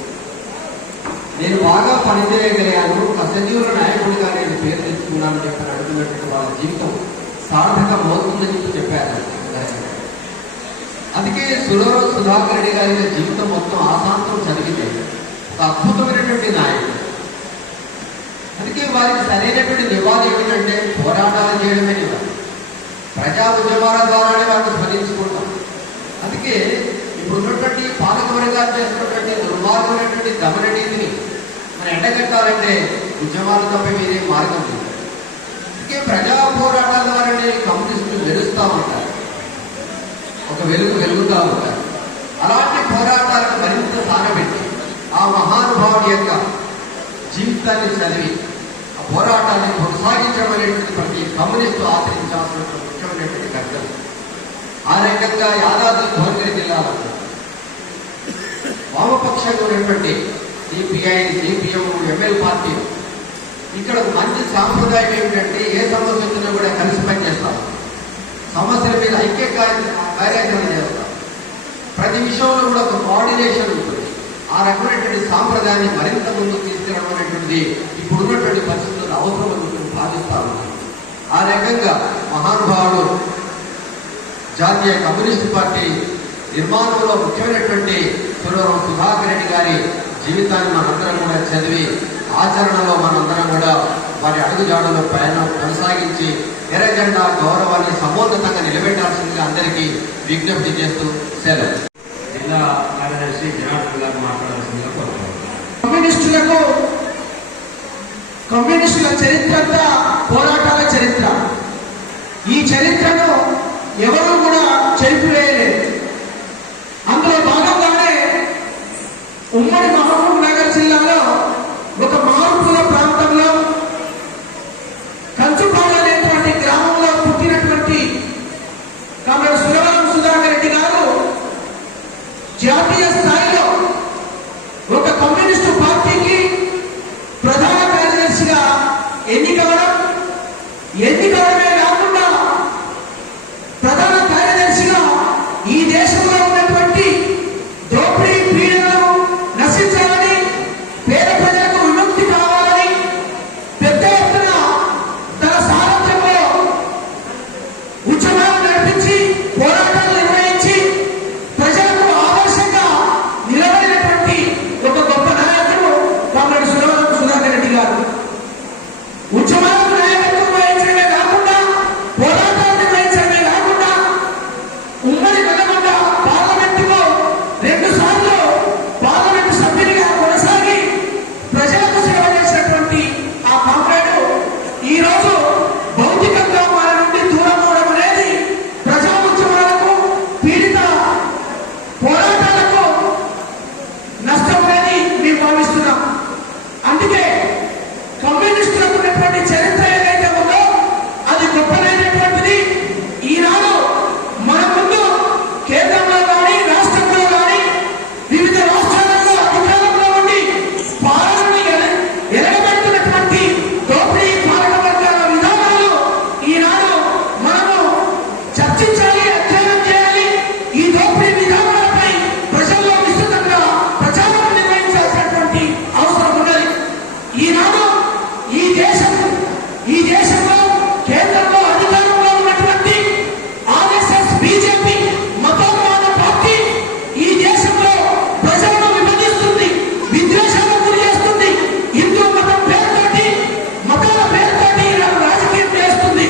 నేను బాగా పనిచేయగలిగాను, కష్టజీవుల నాయకుడిగా నేను పేరు తెచ్చుకున్నాను చెప్పని అడుగుతున్నటువంటి వాళ్ళ జీవితం సార్థకమవుతుందని చెప్పారు. అందుకే సుధాకర్ రెడ్డి గారి జీవితం మొత్తం ఆశాంతం చదివితే ఒక అద్భుతమైనటువంటి నాయకుడు. అందుకే వారికి సరైనటువంటి నివాళి ఏమిటంటే పోరాటాలు చేయడమే నివాళి. ప్రజా ఉద్యమాల ద్వారానే వారిని స్మరించుకుంటాం. అందుకే ఇప్పుడు ఉన్నటువంటి పాలకవర్గాలు చేస్తున్నటువంటి దుర్మార్గమైనటువంటి దమననీతిని మనం ఎండగట్టాలంటే ఉద్యమాలు తప్ప వేరే మార్గం లేదు. అందుకే ప్రజా పోరాటాల ద్వారానే కమ్యూనిస్టులు వెలుస్తూ ఉంటారు, ఒక వెలుగుతూ ఉంటారు. అలాంటి పోరాటాలకు మరింత సానబెట్టి ఆ మహానుభావుడి యొక్క జీవితాన్ని చదివి ఆ పోరాటాన్ని కొనసాగించడం అనేటువంటి ప్రతి కమ్యూనిస్టు ఆచరించాల్సిన ముఖ్యమైనటువంటి కర్తవ్యం. ఆ రకంగా యాదాద్రి భువనగిరి జిల్లాలో వామపక్షంగా ఉన్నటువంటి సిపిఐ, సిపిఎం, ఎంఎల్ పార్టీ ఇక్కడ మంచి సాంప్రదాయం ఏమిటంటే ఏ సమస్య వచ్చినా కూడా కలిసి పనిచేస్తాం, సమస్యల మీద ఐక్య కార్యాచరణ చేస్తాం, ప్రతి విషయంలో కూడా ఒక కోఆర్డినేషన్ ఉంటుంది. ఆ రకమైనటువంటి సాంప్రదాయాన్ని మరింత ముందుకు తీసుకురావడం అనేటువంటిది ఇప్పుడున్నటువంటి పరిస్థితుల్లో అవసరం అని భావిస్తా ఉన్నాం. ఆ రకంగా మహానుభావుడు జాతీయ కమ్యూనిస్టు పార్టీ నిర్మాణంలో ముఖ్యమైనటువంటి సురవరం సుధాకర్ రెడ్డి గారి జీవితాన్ని మనందరం కూడా చదివి ఆచరణలో మనందరం కూడా వారి అడుగుజాడలో ప్రయాణం కొనసాగించి ఎర్ర జెండా గౌరవాన్ని సమోన్నతంగా నిలబెట్టాల్సిందిగా అందరికీ విజ్ఞప్తి చేస్తూ సెలవు. జిల్లా కార్యదర్శి జనార్దన్ గారు మాట్లాడాల్సిందిగా కోరుతున్నాను. కమ్యూనిస్టుల చరిత్ర అంతా పోరాటాల చరిత్ర. ఈ చరిత్రను ఎవరు కూడా చెరిపివేయలేదు. అందులో భాగంగానే ఉమ్మడి మహబూబ్ నగర్ జిల్లాలో ఒక మారుమూల ప్రాంతంలో కంచుపాడు అనేటువంటి గ్రామంలో పుట్టినటువంటి కామ్రేడ్ సురవరం సుధాకర్ రెడ్డి గారు జాతీయ స్థాయిలో ఒక కమ్యూనిస్టు పార్టీకి ఎన్నికలమే కాకుండా ప్రధాన కార్యదర్శిగా ఈ దేశంలో ఉన్నటువంటి దోపిడీ పీడనను నశించాలని, పేద ప్రజలకు విముక్తి కావాలని పెద్ద ఎత్తున తన సారథ్యంలో ఉద్యమాలు నడిపించి పోరాటాలు నిర్వహించి ప్రజలకు ఆదర్శంగా నిలబడినటువంటి ఒక గొప్ప నాయకుడు కామ్రేడ్ సుధాకర్ రెడ్డి గారు. ఉద్యమాలకు నాయకత్వం వహించడమే కాకుండా, పోరాటాలు నిర్వహించడమే కాకుండా, ఉమ్మడి నల్గొండ పార్లమెంటులో 2 సార్లు పార్లమెంటు సభ్యునిగా కొనసాగి ప్రజలకు సేవ చేసినటువంటి ఆ కామ్రేడు ఈ రోజు భౌతికంగా మన నుండి దూరం అవడం అనేది ప్రజా ఉద్యమాలకు, పీడిత పోరాటాలకు నష్టం అని మేము భావిస్తున్నాం. అందుకే కమ్యూనిస్టులకు ఉన్నటువంటి చరిత్ర ఏదైతే ఉందో అది గొప్పదైనటువంటిది. ఈనాడు మన ముందు కేంద్రంలో కానీ, రాష్ట్రంలో కానీ, వివిధ రాష్ట్రాలలో అధికారంలో ఉండి పాలనని ఎలగబెడుతున్నటువంటి దోపిడీ పాలక వర్గాల విధానాలు ఈనాడు మనము చర్చించాలి, అధ్యయనం చేయాలి. ఈ దోపిడీ విధానాలపై ప్రజల్లో విస్తృతంగా ప్రచారం నిర్వహించాల్సినటువంటి అవసరం ఉన్నది. ఈనాడు ఈ దేశంలో కేంద్రంలో అధికారంలో ఉన్నటువంటి ఆర్ఎస్ఎస్, బీజేపీ మతోన్మాద పార్టీ ఈ దేశంలో ప్రజలను విభజిస్తుంది, విద్వేషాలకు గురి చేస్తుంది. హిందూ మతం పేరుతోటి, మతాల పేరుతోటి రాజకీయం చేస్తుంది.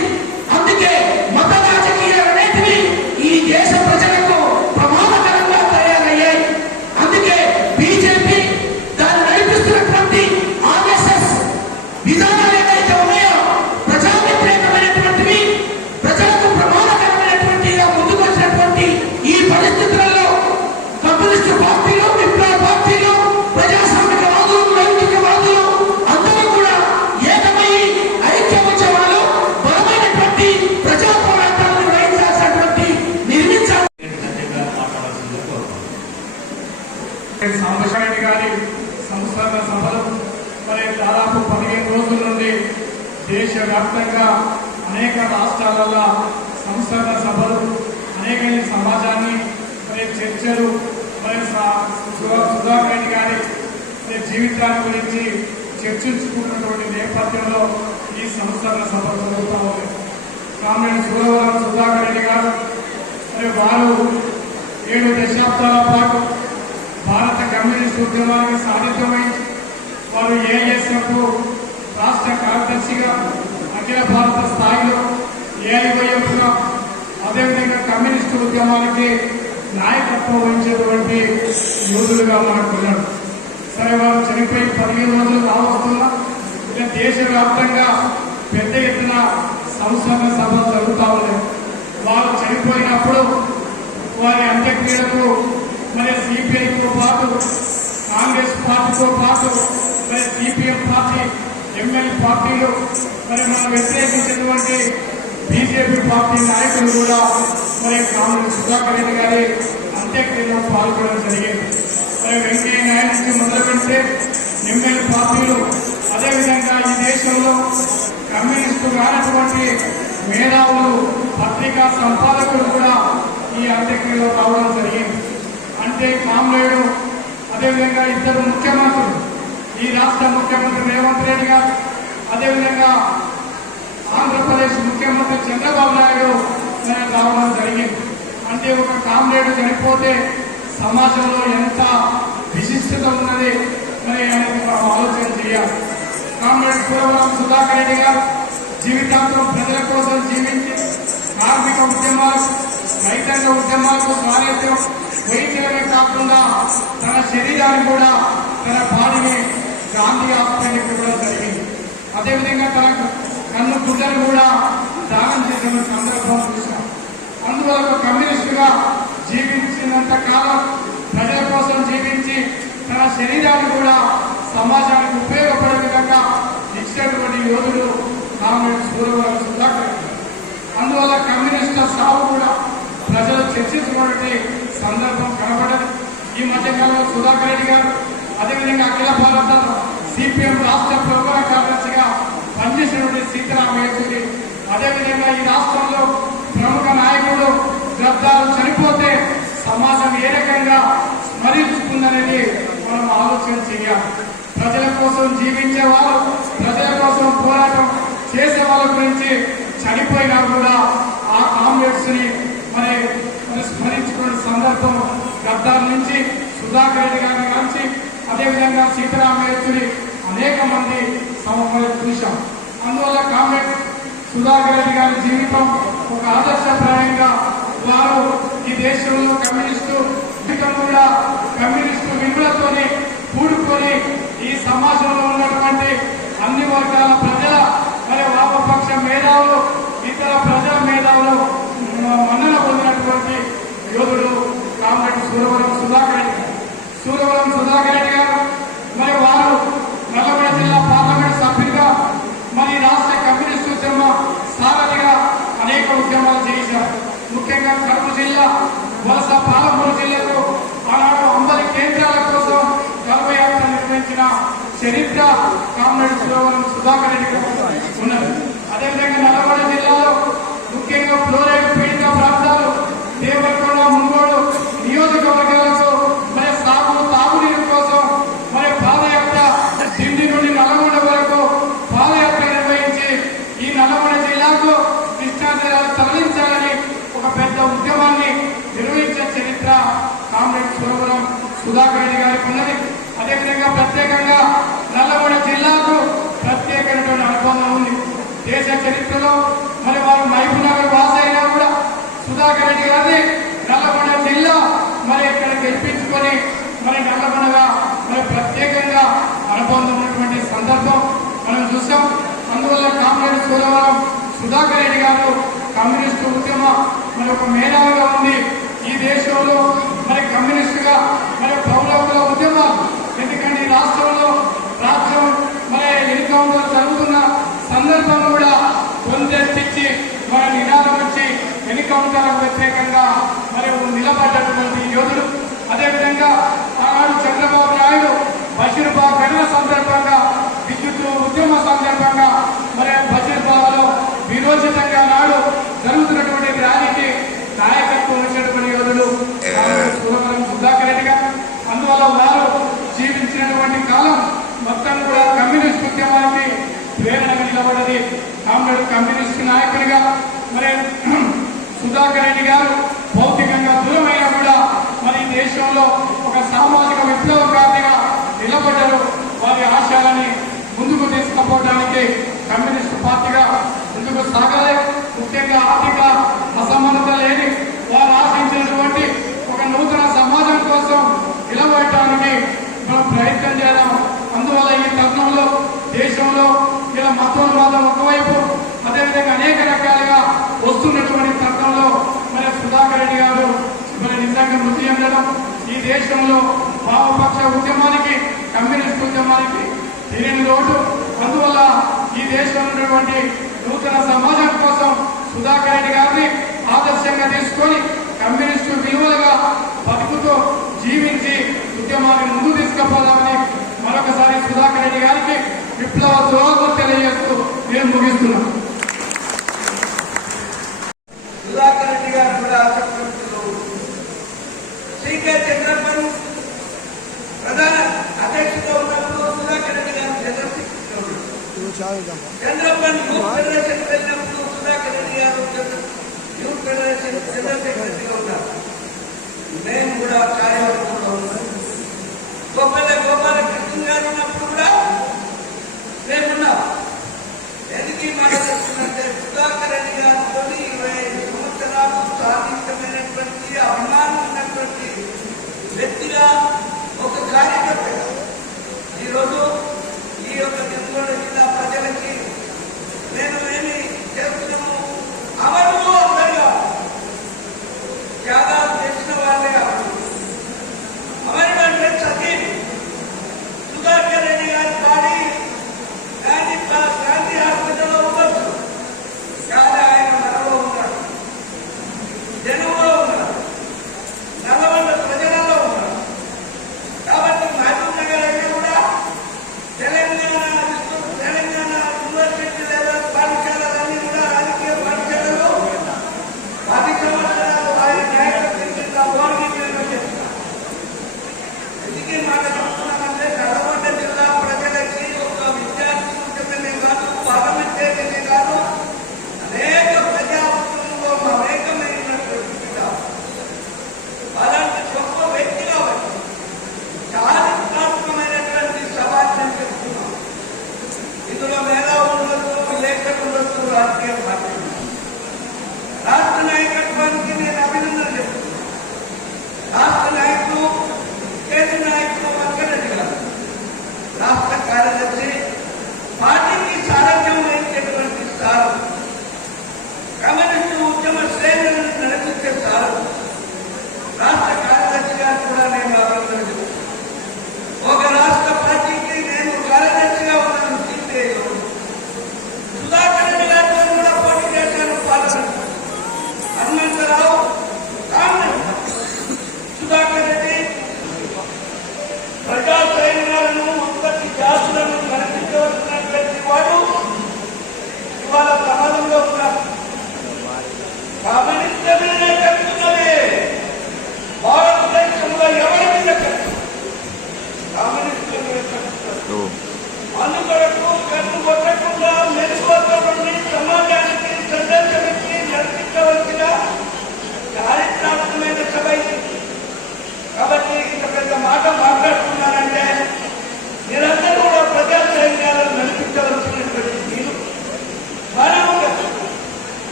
అందుకే మత రాజకీయాలు అనేటివి ఈ దేశ ప్రజలకు ప్రమాదకరంగా తయారయ్యాయి. అందుకే బీజేపీ దాన్ని నడిపిస్తున్నటువంటి ఆర్ఎస్ఎస్ విధానాలు ఏదైతే ఉన్నాయో ప్రజా వ్యతిరేకమైనటువంటివి, ప్రజలకు ప్రమాదకరమైనటువంటిగా ముందుకు వచ్చినటువంటి ఈ పరిస్థితులలో కమ్యూనిస్టు పార్టీలు, విప్లవ పార్టీలు, ప్రజాస్వామికవాదులు, లౌకికవాదులు అందరూ కూడా ఏకమై ఐక్య ఉద్యమాలు, బలమైనటువంటి ప్రజా పోరాటాలను నిర్వహించాల్సినటువంటి నిర్మించాలి. మాట్లాడాల్సిందిగా కోరుతున్నాను. సాంబశివరెడ్డి గారి సంస్కరణ సభలు మరి దాదాపు 15 రోజుల నుండి దేశవ్యాప్తంగా అనేక రాష్ట్రాలలో సంస్కరణ సభలు, అనేక సమాజాన్ని మరి చర్చలు, మరి సుధాకర్ రెడ్డి గారి జీవితాన్ని గురించి చర్చించుకున్నటువంటి నేపథ్యంలో ఈ సంస్కరణ సభలు జరుగుతూ ఉంది. కామ్రేడ్ సుధాకర్ రెడ్డి గారు మరి వారు 7 దశాబ్దాల పాటు భారత కమ్యూనిస్ట్ ఉద్యమానికి సాధిత్యమై వారు ఏఐఎస్ఎఫ్ రాష్ట్ర కార్యదర్శిగా, అఖిల భారత స్థాయిలో ఏఐవైఎఫ్గా, అదేవిధంగా కమ్యూనిస్టు ఉద్యమానికి నాయకత్వం వహించేటువంటి యోధులుగా మాట్లాడారు. సరే, వారు చనిపోయి 15 రోజులు రావస్తున్నా ఇలా దేశవ్యాప్తంగా పెద్ద ఎత్తున సంస్కరణ సభలు జరుగుతూ ఉన్నాయి. వారు చనిపోయినప్పుడు వారి అంత్యక్రియలకు మరి సిపిఐతో పాటు, కాంగ్రెస్ పార్టీతో పాటు, మరి సిపిఎం పార్టీ, ఎంఎల్ పార్టీలు, మరి మనం వ్యతిరేకించినటువంటి బీజేపీ పార్టీ నాయకులు కూడా మరి కామ్రేడ్ సుధాకర్ రెడ్డి గారి అంత్యక్రియలో పాల్గొనడం జరిగింది. మరి వెంకయ్య నాయుడు నుంచి మొదలు పెడితే ఎంఎల్ పార్టీలు, అదేవిధంగా ఈ దేశంలో కమ్యూనిస్టు కానటువంటి మేధావులు, పత్రికా సంపాదకులు కూడా ఈ అంత్యక్రియలో రావడం జరిగింది. అంటే కామ్రేడు, అదేవిధంగా 2 ముఖ్యమంత్రులు, ఈ రాష్ట్ర ముఖ్యమంత్రి రేవంత్ రెడ్డి గారు, అదేవిధంగా ఆంధ్రప్రదేశ్ ముఖ్యమంత్రి చంద్రబాబు నాయుడు రావడం జరిగింది. అంటే ఒక కామ్రేడు చనిపోతే సమాజంలో ఎంత విశిష్టత ఉన్నది మరి అనేది మనం ఆలోచన చేయాలి. కామ్రేడ్ సుధాకర్ రెడ్డి గారు జీవితాంతం ప్రజల కోసం జీవించి కార్మిక ఉద్యమాలు, రైతాంగ ఉద్యమాలకు స్వాగత్యం వహించడమే కాకుండా తన శరీరాన్ని కూడా, తన బాడీని గాంధీ హాస్పిటల్కి ఇవ్వడం జరిగింది. అదేవిధంగా తన కన్ను గుడ్డను కూడా దానం చేసిన సందర్భం చూసాం. అందువల్ల కమ్యూనిస్టుగా జీవించినంత కాలం ప్రజల కోసం జీవించి తన శరీరాన్ని కూడా సమాజానికి ఉపయోగపడే విధంగా ఇచ్చినటువంటి యోధుడు కామ్రేడ్ సుధాకర్ రెడ్డి. అందువల్ల కమ్యూనిస్టుల సాగు కూడా ప్రజలు చర్చించుకున్నటువంటి సందర్భం కనబడదు. ఈ మధ్యకాలంలో సుధాకర్ రెడ్డి గారు, అదేవిధంగా అఖిల భారత సిపిఎం రాష్ట్ర ప్రధాన కార్యదర్శిగా పనిచేసినటువంటి సీతారాం యేచూరి అదేవిధంగా ఈ రాష్ట్రంలో ప్రముఖ నాయకుడు గద్దాలు చనిపోతే సమాజం ఏ రకంగా స్మరించుకుందనేది మనం ఆలోచన చేయాలి. ప్రజల కోసం జీవించే వాళ్ళు, ప్రజల కోసం పోరాటం చేసే వాళ్ళ గురించి చనిపోయినా కూడా ఆ కామ్రేడ్స్ ని మరి స్మరించుకునే సందర్భం గద్దాల నుంచి సుధాకర్ రెడ్డి గారి నుంచి అదేవిధంగా సీతారామయ్యని అనేక మంది చూశాం. అందువల్ల కామ్రేడ్ సుధాకర్ రెడ్డి గారి జీవితం ఒక ఆదర్శప్రాయంగా వారు ఈ దేశంలో కమ్యూనిస్టు కూడా కమ్యూనిస్టు విలువలతోని కూడుకొని ఈ సమాజంలో ఉన్నటువంటి అన్ని వర్గాల ప్రజల మరి వామపక్ష మేధావులు ఇతర ప్రజా మేధావులు మన్నన పొందినటువంటి యోధుడు కామ్రేడ్ సూరవరం సుధాకర్ రెడ్డి గారు. సూరవరం సుధాకర్ రెడ్డి గారు మరి వారు నల్లగొండ జిల్లా పార్లమెంట్ సభ్యులుగా మరి రాష్ట్ర కమ్యూనిస్టు ఉద్యమ సారథిగా అనేక ఉద్యమాలు చేశారు. ముఖ్యంగా కడప జిల్లా వలస పాలమూరు జిల్లాలో ఆనాడు అంబలి కేంద్రాల కోసం గర్భయాత్ర నిర్వహించిన చరిత్ర కామ్రేడ్ సూరవరం సుధాకర్ రెడ్డి గారు ఉన్నది. అదేవిధంగా నల్లగొండ జిల్లాలో ముఖ్యంగా ఫ్లోరైడ్ పీడిత ప్రాంతాలు దేవరకొండ, మున్గోడు నియోజకవర్గాలకు మరి తాగునీరు కోసం మరి పాదయాత్ర ఢిల్లీ నుండి నల్లగొండ వరకు పాదయాత్ర నిర్వహించి ఈ నల్లగొండ జిల్లాకు కృష్ణా జిల్లాను తరలించాలని ఒక పెద్ద ఉద్యమాన్ని నిర్వహించే చరిత్ర కామ్రేడ్ సూరవరం సుధాకర్ రెడ్డి గారికి ఉన్నది. అదేవిధంగా ప్రత్యేకంగా నల్లగొండ జిల్లాకు ప్రత్యేకమైనటువంటి అనుబంధం ఉంది. దేశ చరిత్రలో మరి వారు మహబూబ్ నగర్ వాసి అయినా కూడా సుధాకర్ రెడ్డి గారిని నల్లగొండ జిల్లా మరి ఇక్కడ గెలిపించుకొని మరి నల్లగొండగా మరి ప్రత్యేకంగా అనుబంధం ఉన్నటువంటి సందర్భం మనం చూసాం. అందువల్ల కామ్రేడ్ సూరవరం సుధాకర్ రెడ్డి గారు కమ్యూనిస్టు ఉద్యమ మరి ఒక మేధావిగా ఉంది. ఈ దేశంలో మరి కమ్యూనిస్టుగా మరి పౌరకుల ఉద్యమాలు, ఎందుకంటే ఈ రాష్ట్రంలో రాజ్యం మరి ఎన్కౌంటర్ జరుగుతున్న సందర్భం కూడా కొందెత్తిచ్చి మరి నినాదం వచ్చి ఎన్కౌంటర్ వ్యతిరేకంగా మరి నిలబడ్డటువంటి యోధులు. అదేవిధంగా ఆనాడు చంద్రబాబు నాయుడు బషీర్బాగ్ ఘటన సందర్భంగా విద్యుత్ ఉద్యమ సందర్భంగా మరి బషీర్బాగ్లో విరోచితంగా నాడు జరుగుతున్నటువంటి ర్యాలీకి నాయకత్వం వచ్చినటువంటి యోధులు సూరవరం సుధాకర్ రెడ్డి గారు. అందువల్ల వారు జీవించినటువంటి కాలం మొత్తం కూడా కమ్యూనిస్ట్ ఉద్యమానికి ప్రేరణగా నిలబడది. కామ్రేడ్ కమ్యూనిస్ట్ నాయకుడిగా మరి సుధాకర్ రెడ్డి గారు భౌతికంగా దూరమైనా కూడా మరి దేశంలో ఒక సామాజిక విప్లవకారిగా నిలబడ్డారు. వారి ఆశయాలని ముందుకు తీసుకుపోవడానికి కమ్యూనిస్టు పార్టీగా ముందుకు సాగాలి. ముఖ్యంగా ఆర్థిక అసమానత లేని వారు ఆశించినటువంటి ఒక నూతన సమాజం కోసం నిలబడటానికి మనం ప్రయత్నం చేద్దాం. అందువల్ల ఈ తరుణంలో దేశంలో ఇలా మతోన్మాదం ఒకవైపు, అదేవిధంగా అనేక రకాలుగా వస్తున్నటువంటి తరుణంలో మరి సుధాకర్ రెడ్డి గారు మరి నిజంగా మృతి చెందడం ఈ దేశంలో వామపక్ష ఉద్యమానికి కమ్యూనిస్ట్ ఉద్యమానికి తీరని లోటు. అందువల్ల ఈ దేశంలో ఉన్నటువంటి నూతన సమాజం కోసం సుధాకర్ రెడ్డి గారిని ఆదర్శంగా తీసుకొని కమ్యూనిస్టు విలువలుగా బతుకుతో జీవించి ఉద్యమాన్ని ముందు తీసుకుపోదామని మరొకసారి సుధాకర్ రెడ్డి గారికి విప్లవ జవాబులు తెలియజేస్తూ నేను ముగిస్తున్నాను. సుధాకర్ రెడ్డి గారు కూడా శ్రీకే చంద్రప్పన్ ప్రధాన అధ్యక్షుడు ఉన్నప్పుడు సుధాకర్ రెడ్డి గారు చంద్రప్పన్ యూత్ ఫెడరేషన్ వెళ్ళినప్పుడు సుధాకర్ రెడ్డి గారు యూత్ ఫెడరేషన్ జనరల్ సెక్రటరీగా ఉన్నారు. మేము కూడా కార్యవర్గంలో ఉన్నాం. గోపాలకృష్ణ గారు ఉన్నప్పుడు కూడా మేమున్నాం. ఎందుకు మాట్లాడుతున్నంటే సుధాకర్ రెడ్డి గారితో 25 సంవత్సరాలు సాధించమైనటువంటి అభిమానం ఉన్నటువంటి వ్యక్తిగా ఒక కార్యకర్తగా ఈరోజు ఈ యొక్క నల్గొండ జిల్లా ప్రజలకి నేను ఏమి చేస్తున్నాము, అమలు అందరిగా త్యాగాలు చేసిన వాళ్ళగా అమలు అంటే సతీని సుధాకర్ రెడ్డి గారి బాడీ గాంధీ హాస్పిటల్లో ఉండొచ్చు, కానీ ఆయన మనలో ఉన్నాడు, జనంలో ఉన్నాడు, నల్లగొండ ప్రజలలో ఉన్నాడు.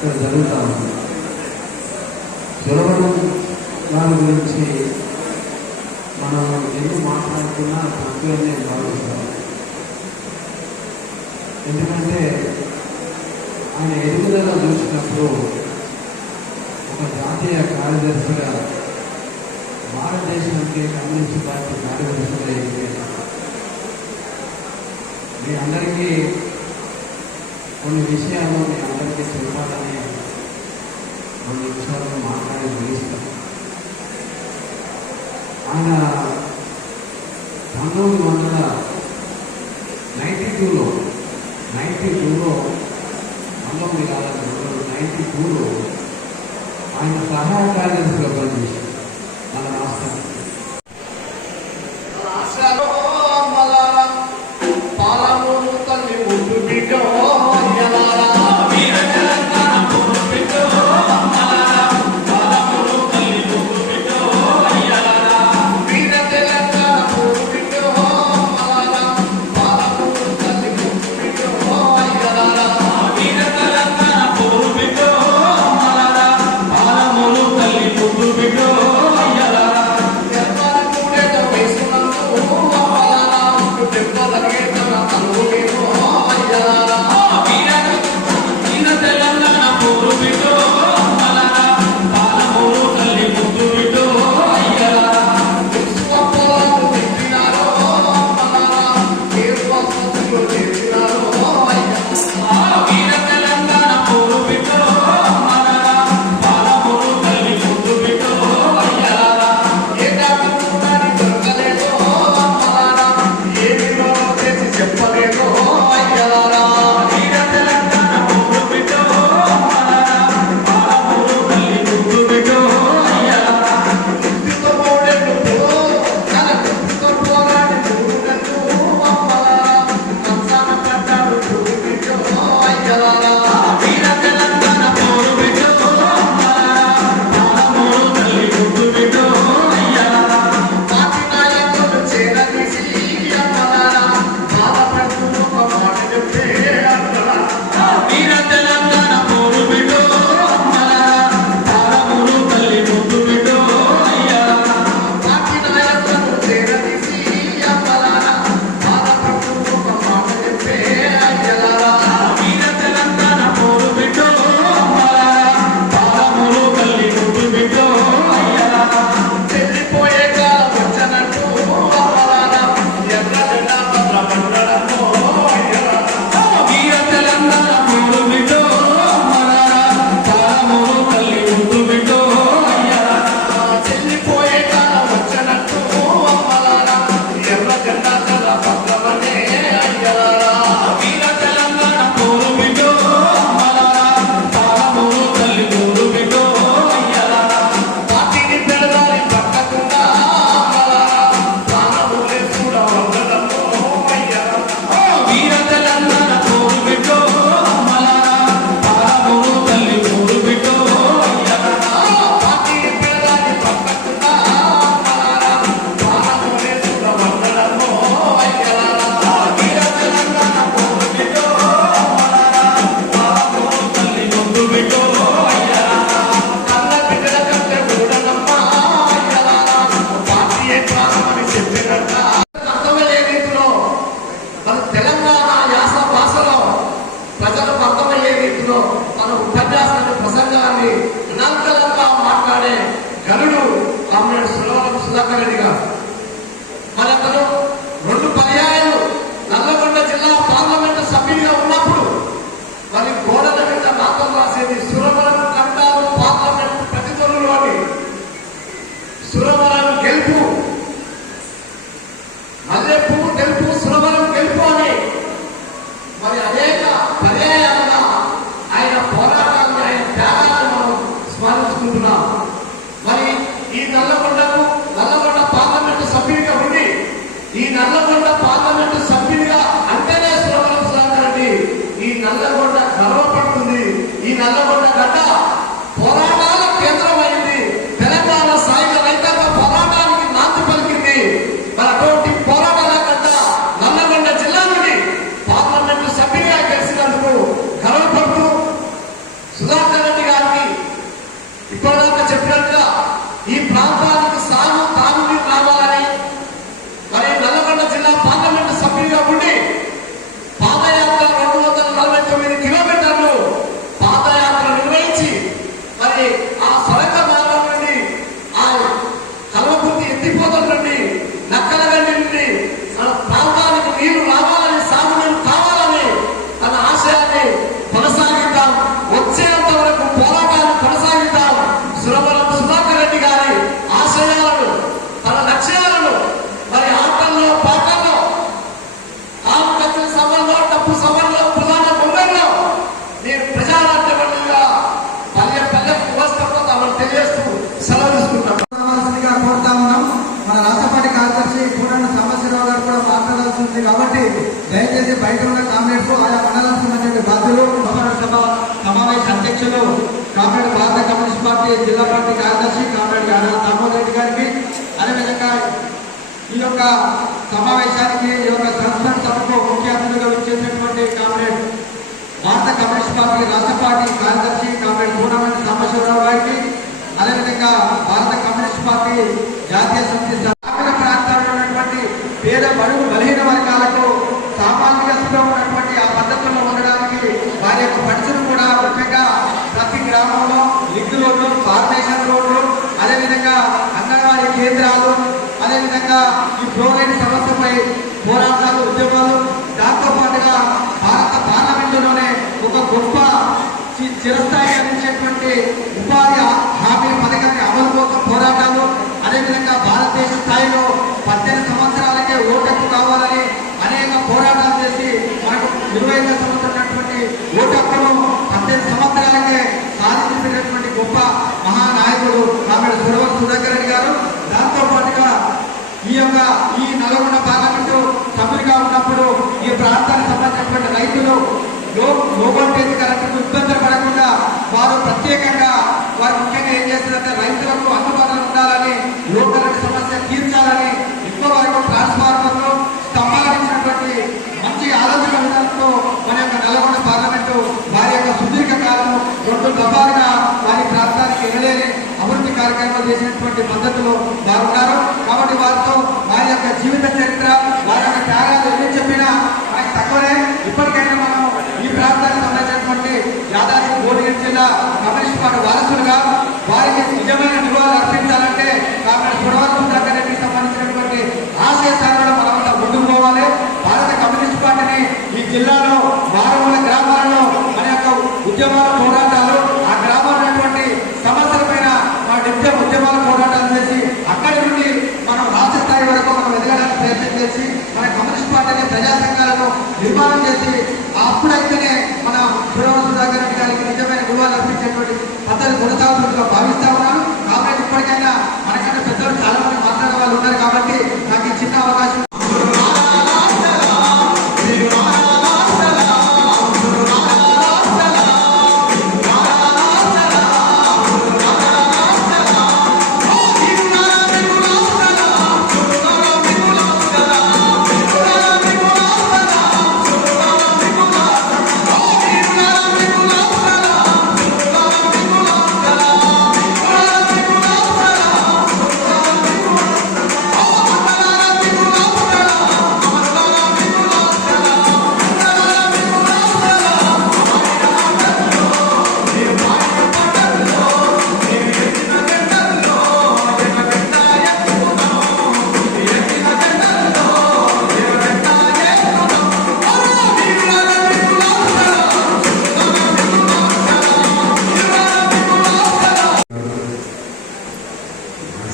ఇక్కడ జరుగుతూ ఉంది. సురవరం దాని గురించి మనం ఎందుకు మాట్లాడుతున్నా తక్కువ నేను భావిస్తాను. ఎందుకంటే ఆయన ఎదుగుదల చూసినప్పుడు ఒక జాతీయ కార్యదర్శిగా భారతదేశానికి కమ్యూనిస్ట్ పార్టీ కార్యదర్శిగా ఎదిగారు. మీ అందరికీ కొన్ని విషయాలు మీ అందరికీ చెప్పాలని కొన్ని విషయాలను మాట్లాడి ముగిస్తాను. ఆయన 1992లో 1992లో ఆయన సహాయ కార్యదర్శిగా పనిచేశారు మన రాష్ట్రానికి. పాలమూరు తల్లి ముద్దు బిడ్డ సుధాకర్ రెడ్డి గారు. మరి అతను 2 పర్యాయాలు నల్లగొండ జిల్లా పార్లమెంటు సభ్యుడిగా ఉన్నప్పుడు మరి గోడల మీద రాతలు రాసేది సురవరం కంటారు పార్లమెంటు ప్రతిధ్వనులు అని, సురవరం గెలుపు, మల్లెపూ గెలుపు, సురవరం గెలుపు అని మరి అనేక పర్యాయాలుగా ఆయన పోరాటాన్ని, ఆయన త్యాగాలను మనం స్మరించుకుంటున్నాం. మరి ఈ నల్లగొండ పార్లమెంటు సభ్యుడిగా ఉండి, ఈ నల్లగొండ పార్లమెంటు సభ్యుడిగా అంటేనే సురవరం సుధాకర్ రెడ్డి ఈ నల్లగొండ గర్వపడుతుంది. ఈ నల్లగొండ గడ్డ పోరాటాల కేంద్రమైంది. తెలంగాణ సాయుధ రైతాంగ పోరాటానికి నాంది పలికింది. మరి అటువంటి పోరాటాల గడ్డ నల్లగొండ జిల్లా నుండి పార్లమెంటు సభ్యుడిగా గెలిచినందుకు గర్వపడుతూ సుధాకర్ సమావేశ అధ్యక్షులు కామ్రేడ్ భారత కమ్యూనిస్ట్ పార్టీ జిల్లా పార్టీ కార్యదర్శి కామ్రేడ్ దామోదర్ రెడ్డి గారికి, అదేవిధంగా ఈ యొక్క సమావేశానికి ఈ యొక్క సంస్మరణ సభకు ముఖ్య అతిథిగా విచ్చేసినటువంటి కామ్రేడ్ భారత కమ్యూనిస్ట్ పార్టీ రాష్ట్ర పార్టీ కార్యదర్శి కామ్రేడ్ పూర్ణమంటి సాంబశివరావు గారికి, అదేవిధంగా భారత కమ్యూనిస్ట్ పార్టీ జాతీయ సమితి గ్రామీణ ప్రాంతాల్లో ఉన్నటువంటి పేద బడుగు బలహీన వర్గాలకు సామాజిక స్థితిలో ఉన్నటువంటి ఆ పద్ధతుల్లో ఉండడానికి వారి యొక్క పరిస్థితులు కూడా ముఖ్యంగా ప్రతి గ్రామంలో లింక్ రోడ్లు, ఫార్మేషన్ రోడ్లు, అదేవిధంగా అంగన్వాడీ కేంద్రాలు, అదేవిధంగా ఈ ఫ్లోరైడ్ సమస్యపై పోరాటాలు, ఉద్యమాలు, దాంతో పాటుగా భారత పార్లమెంటులోనే ఒక గొప్ప చిరస్థాయి అందించేటువంటి ఉపాధి హామీ పథకాన్ని అమలు కోసం పోరాటాలు, అదేవిధంగా భారతదేశ స్థాయిలో 18 సంవత్సరాలకే ఓటకు కావాలని అనేక పోరాటాలు చేసి మనకు 25 సంవత్సరాలటువంటి ఓటక్కును 18 సంవత్సరాలకే సాధించినటువంటి గొప్ప మహానాయకుడు కామ్రేడ్ సురవరం సుధాకర్ రెడ్డి గారు. దాంతో పాటుగా ఈ నల్గొండ పార్లమెంటు సభ్యులుగా ఉన్నప్పుడు ఈ ప్రాంతానికి సంబంధించినటువంటి రైతులు లోబోల్టేజ్ కరెంటుకు ఇబ్బందులు పడకుండా వారు ప్రత్యేకంగా వారు ముఖ్యంగా ఏం చేస్తారంటే రైతులకు అందుబాటులో ఉండాలని, లో కరెంట్ సమస్య తీర్చాలని ఎక్కువ వరకు ట్రాన్స్ఫార్మర్లు స్తంభాలు ఇచ్చినటువంటి మంచి ఆలోచన విధానంతో మన యొక్క నల్గొండ పార్లమెంటు వారి యొక్క సుదీర్ఘ కాలం 2 దఫాలుగా వారి ప్రాంతానికి ఎనలేని అభివృద్ధి కార్యక్రమాలు చేసినటువంటి పద్ధతిలో వారు ఉన్నారు. కాబట్టి వారితో వారి యొక్క జీవిత చరిత్ర, వారి యొక్క త్యాగాలు ఎన్ని చెప్పినా మనకి తక్కువనే. ఇప్పటికైనా మనం ఈ ప్రాంతానికి సంబంధించినటువంటి యాదాద్రి భువనగిరి జిల్లా కమ్యూనిస్ట్ పార్టీ వారసులుగా వారికి నిజమైన నివాళులు అర్పించాలంటే కామ్రేడ్ సురవరం సుధాకర్ రెడ్డికి సంబంధించినటువంటి ఆశయ సాధనలో మనమంతా ముందుకు పోవాలి. భారత కమ్యూనిస్ట్ పార్టీని ఈ జిల్లాలో మారుమూల గ్రామాలలో మన యొక్క ఉద్యమాల పోరాటాలు, ఆ గ్రామాల్లో ఉన్నటువంటి సమస్యలపైన మన ఉద్యమాల పోరాటాలు చేసి అక్కడి నుండి మనం రాష్ట్ర స్థాయి వరకు మనం ఎదగడానికి ప్రయత్నం చేసి మన కమ్యూనిస్ట్ పార్టీని ప్రజా సంఘాలను నిర్మాణం చేసి అప్పుడైతేనే మన సురవరం సుధాకర్ రెడ్డి గారికి నిజమైన విలువలు అర్పించేటువంటి పద్ధతి కొనసాగుతుందిగా భావిస్తా ఉన్నాను. కాబట్టి ఇప్పటికైనా మనకంటే పెద్దలు చాలా మంది మాట్లాడే వాళ్ళు ఉన్నారు కాబట్టి నాకు ఈ చిన్న అవకాశం.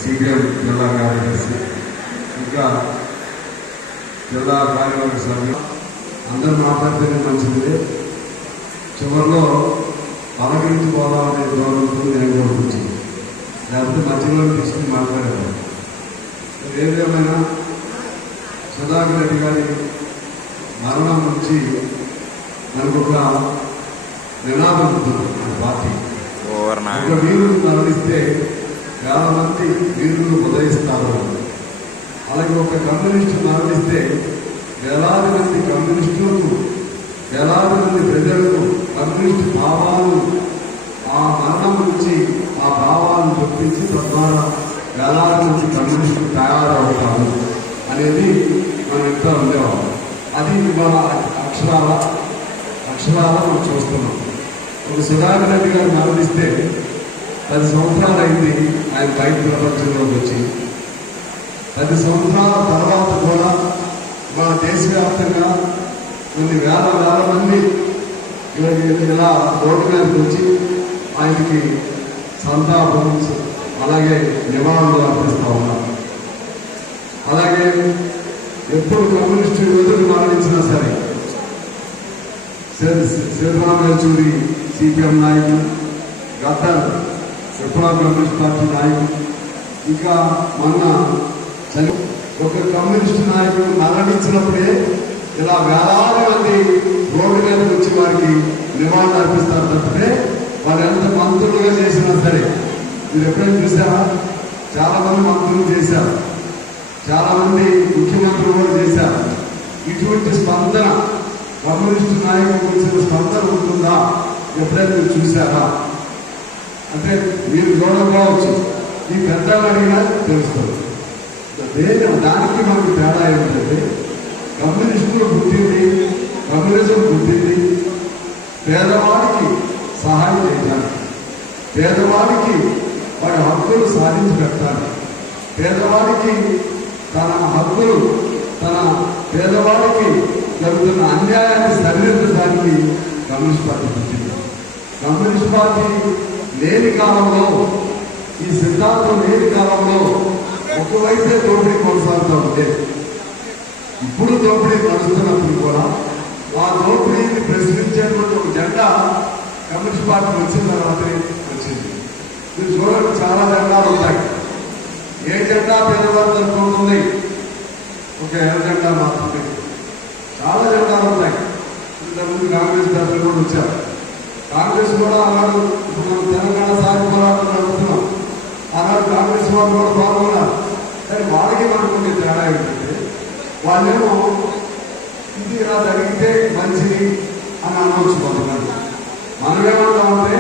సిపిఎం జిల్లా కార్యదర్శి, ఇంకా జిల్లా కార్యవర్గ సభ్యులు అందరూ మాట్లాడితేనే మంచిది. చివరిలో పలకరించి పోదామనే గౌరవంతో నేను కూడా కూర్చుంది, లేకపోతే మధ్యలో తీసుకుని మాట్లాడేవాడు. ఏదేమైనా సుధాకర్ రెడ్డి గారి మరణం నుంచి మనకు ఒక నినాదం ఉంటుంది మన పార్టీ. ఒక వీరుడు మరణిస్తే వేల మంది వీరులు ఉదయిస్తారు. అలాగే ఒక కమ్యూనిస్టు మరణిస్తే వేలాది మంది కమ్యూనిస్టులకు, వేలాది మంది ప్రజలకు కమ్యూనిస్టు భావాలు ఆ మరణం నుంచి ఆ భావాలను చొప్పించి తద్వారా వేలాది మంది కమ్యూనిస్టులు తయారవుతారు అనేది మనం ఇంట్లో ఉండేవాళ్ళం. అది ఇవాళ అక్షరాల మనం చూస్తున్నాం. ఒక సుధాకర్ రెడ్డి గారు మరణిస్తే 10 సంవత్సరాలు అయింది ఆయన బయట ప్రపంచంలోకి వచ్చి. 10 సంవత్సరాల తర్వాత కూడా మన దేశవ్యాప్తంగా కొన్ని వేల మంది ఇలా రోడ్డు మీదకి వచ్చి ఆయనకి సంతాపం అలాగే నివాళులు అర్పిస్తూ ఉన్నారు. అలాగే ఎప్పుడు కమ్యూనిస్టు యోధులు మరణించినా సరే శ్రీరామ్ యేచూరి సిపిఎం నాయకులు, గద్దర్ విప్లవ కమ్యూనిస్ట్ పార్టీ నాయకులు, ఇంకా మొన్న ఒక కమ్యూనిస్టు నాయకుడు మరణించినప్పుడే ఇలా వేలాది మంది రోడ్డు మీద వచ్చి వారికి నివాళులు అర్పిస్తారు తప్పితే వాళ్ళు ఎంత మంత్రులుగా చేసినా సరే, మీరు ఎప్పుడైనా చూసారా? చాలా మంది మంత్రులు చేశారు, చాలా మంది ముఖ్యమంత్రులు కూడా చేశారు. ఇటువంటి స్పందన కమ్యూనిస్టు నాయకులకు వచ్చిన స్పందన ఉంటుందా? ఎప్పుడైనా మీరు చూసారా? అంటే మీరు చూడకపోవచ్చు, ఈ పెద్దలు అడిగినా తెలుస్తుంది. దానికి మనకు తేడా ఏమిటంటే, కమ్యూనిస్టులు పుట్టింది, కమ్యూనిజం పుట్టింది పేదవాడికి సహాయం చేయడానికి, పేదవాడికి వాడి హక్కులు సాధించి పెట్టాలి, పేదవాడికి తన హక్కులు, తన పేదవాడికి జరుగుతున్న అన్యాయాన్ని సరిదిద్దడానికి కమ్యూనిస్ట్ పార్టీ పుట్టింది. కమ్యూనిస్ట్ పార్టీ లేని కాలంలో, ఈ సిద్ధాంతం లేని కాలంలో ఒకవైపే దోపిడీ కొనసాగుతూ ఉంటే, ఇప్పుడు దోపిడీ నడుస్తున్నప్పుడు కూడా ఆ దోపిడీని ప్రశ్నించేటువంటి ఒక జెండా కమ్యూనిస్ట్ పార్టీ వచ్చిన తర్వాతే వచ్చింది. మీరు చూడండి, చాలా జెండాలు ఉంటాయి. ఏ జెండా పేదవారు జరుపుకుంటుంది? ఒక ఎర్ర జెండా మాత్రమే. చాలా జెండాలు ఉంటాయి. ఇంతకుముందు కాంగ్రెస్ పెద్దలు కూడా వచ్చారు. కాంగ్రెస్ కూడా ఆనాడు, ఇప్పుడు మనం తెలంగాణ సాగు పోరాటం నడుపుతున్నాం, ఆనాడు కాంగ్రెస్ వాళ్ళు కూడా పాల్గొన్నారు. కానీ వాళ్ళకి మనకుండే తేడా ఏంటంటే, వాళ్ళేమో ఇది ఇలా జరిగితే మంచిది అని అనవచ్చు కొంతమంది. మనమేమంటామంటే,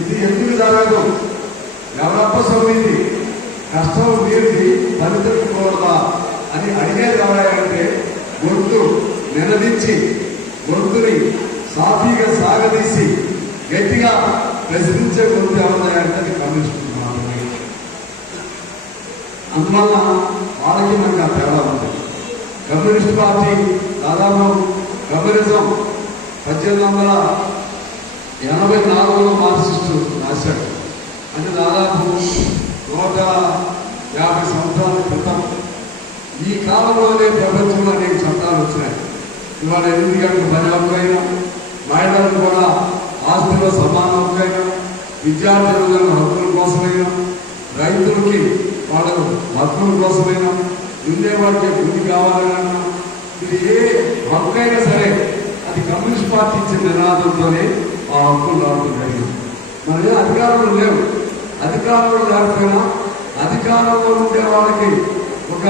ఇది ఎందుకు జరగదు, ఎవరప్ప సొమ్మిది, కష్టం మీది, ఫలితకూడదా అని అడిగేది ఎవరంటే, గొంతు నిలదించి, గొంతుని సాఫీగా సాగదీసి గట్టిగా ప్రశ్నించే గొంతు ఎవరంటే అది కమ్యూనిస్టులు మాత్రమే. అందువల్ల వాళ్ళకి మనకు ఆ తేడా ఉంది. కమ్యూనిస్ట్ పార్టీ దాదాపు కమ్యూనిజం 1884లో మార్క్సిస్టు రాశాడు. అంటే దాదాపు 150 సంవత్సరాల క్రితం. ఈ కాలంలోనే ప్రపంచంలో అనేక చట్టాలు వచ్చినాయి. ఇవాళ 8 గంటల పని హక్కైనా, మహిళలకు కూడా ఆస్తిలో సమాన హక్కైనా, విద్యార్థుల హక్కుల కోసమైనా, రైతులకి వాళ్ళ హక్కుల కోసమైనా, ఉండేవాడికి భూమి కావాలన్నా, ఇది ఏ హక్కైనా సరే అది కమ్యూనిస్ట్ పార్టీ ఇచ్చిన నినాదంతోనే ఆ హక్కులు రావడం జరిగింది. మన అధికారంలో లేవు. అధికారంలో లేకపోయినా అధికారంలో ఉండే వాళ్ళకి ఒక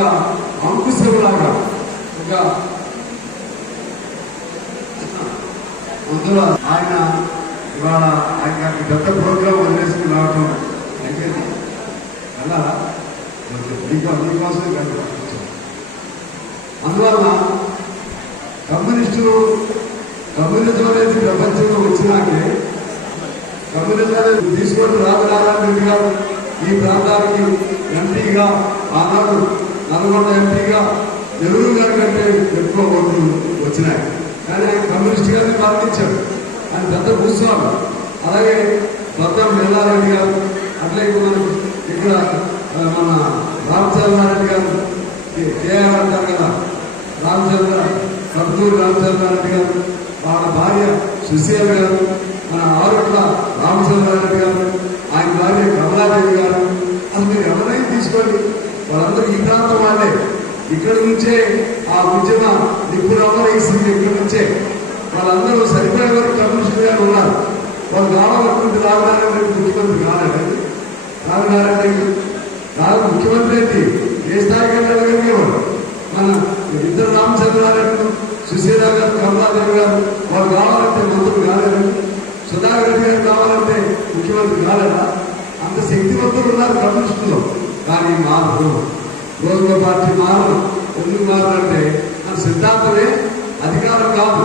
అంకుశంలాగా, ఒక అందులో ఆయన ఇవాళ ఆయన పెద్ద ప్రోగ్రాం వదిలేసుకుని రావటం అయితే అలా మీకోసం కనిపించారు. అందువల్ల కమ్యూనిజం అనేది ప్రపంచంలో వచ్చినాకే, కమ్యూనిజం అనేది తీసుకొని రామనారాయణ రెడ్డి గారు ఈ ప్రాంతానికి ఎంపీగా, ఆనాడు నల్గొండ ఎంపీగా నెహ్రూ గారి కంటే ఎక్కువ ఓట్లు వచ్చినాయి. కానీ ఆయన కమ్యూనిస్ట్ గారిని పాటించాడు. ఆయన పెద్ద భూస్వామి. అలాగే భద్రం మెల్లారెడ్డి గారు, అట్లాగే మనకు ఇక్కడ మన రామచంద్రారెడ్డి గారు, కేఆర్ అంటారు కదా, కర్నూలు రామచంద్రారెడ్డి గారు, వాళ్ళ భార్య సుశీల గారు, మన ఆరుట్ల రామచంద్రారెడ్డి గారు, ఆయన భార్య కమలాదేవి గారు, అది మీరు ఎవరైనా తీసుకోండి, వాళ్ళందరూ ఈ ప్రాంతం వాళ్ళే. ఇక్కడ నుంచే ఆ ఉద్యమ నిపుణులు వేసింది ఇక్కడ నుంచే. వాళ్ళందరూ సరిపోయే వరకు కమ్యూనిస్టులు గారు ఉన్నారు. వాళ్ళు కావాలనుకుంటే రామనారాయణ రెడ్డి ముఖ్యమంత్రి కాలేదండి. రామనారాయణ రెడ్డి కాదు ముఖ్యమంత్రి ఏంటి, ఏ స్థాయికి వెళ్ళగలిగేవాడు. మన ఇద్దరు రామచంద్రారెడ్డి, సుశీల గారు, కమలాదేవి గారు వాళ్ళు కావాలంటే మంత్రులు కాలేదు. సుధాకర్ రెడ్డి గారు కావాలంటే ముఖ్యమంత్రి కాలేదా? అంత శక్తివంతులు ఉన్నారు కమ్యూనిస్టులో. కానీ మారు రోజుల పార్టీ మారు. ఎందుకు మారంటే మన సిద్ధాంతమే అధికారం కాదు.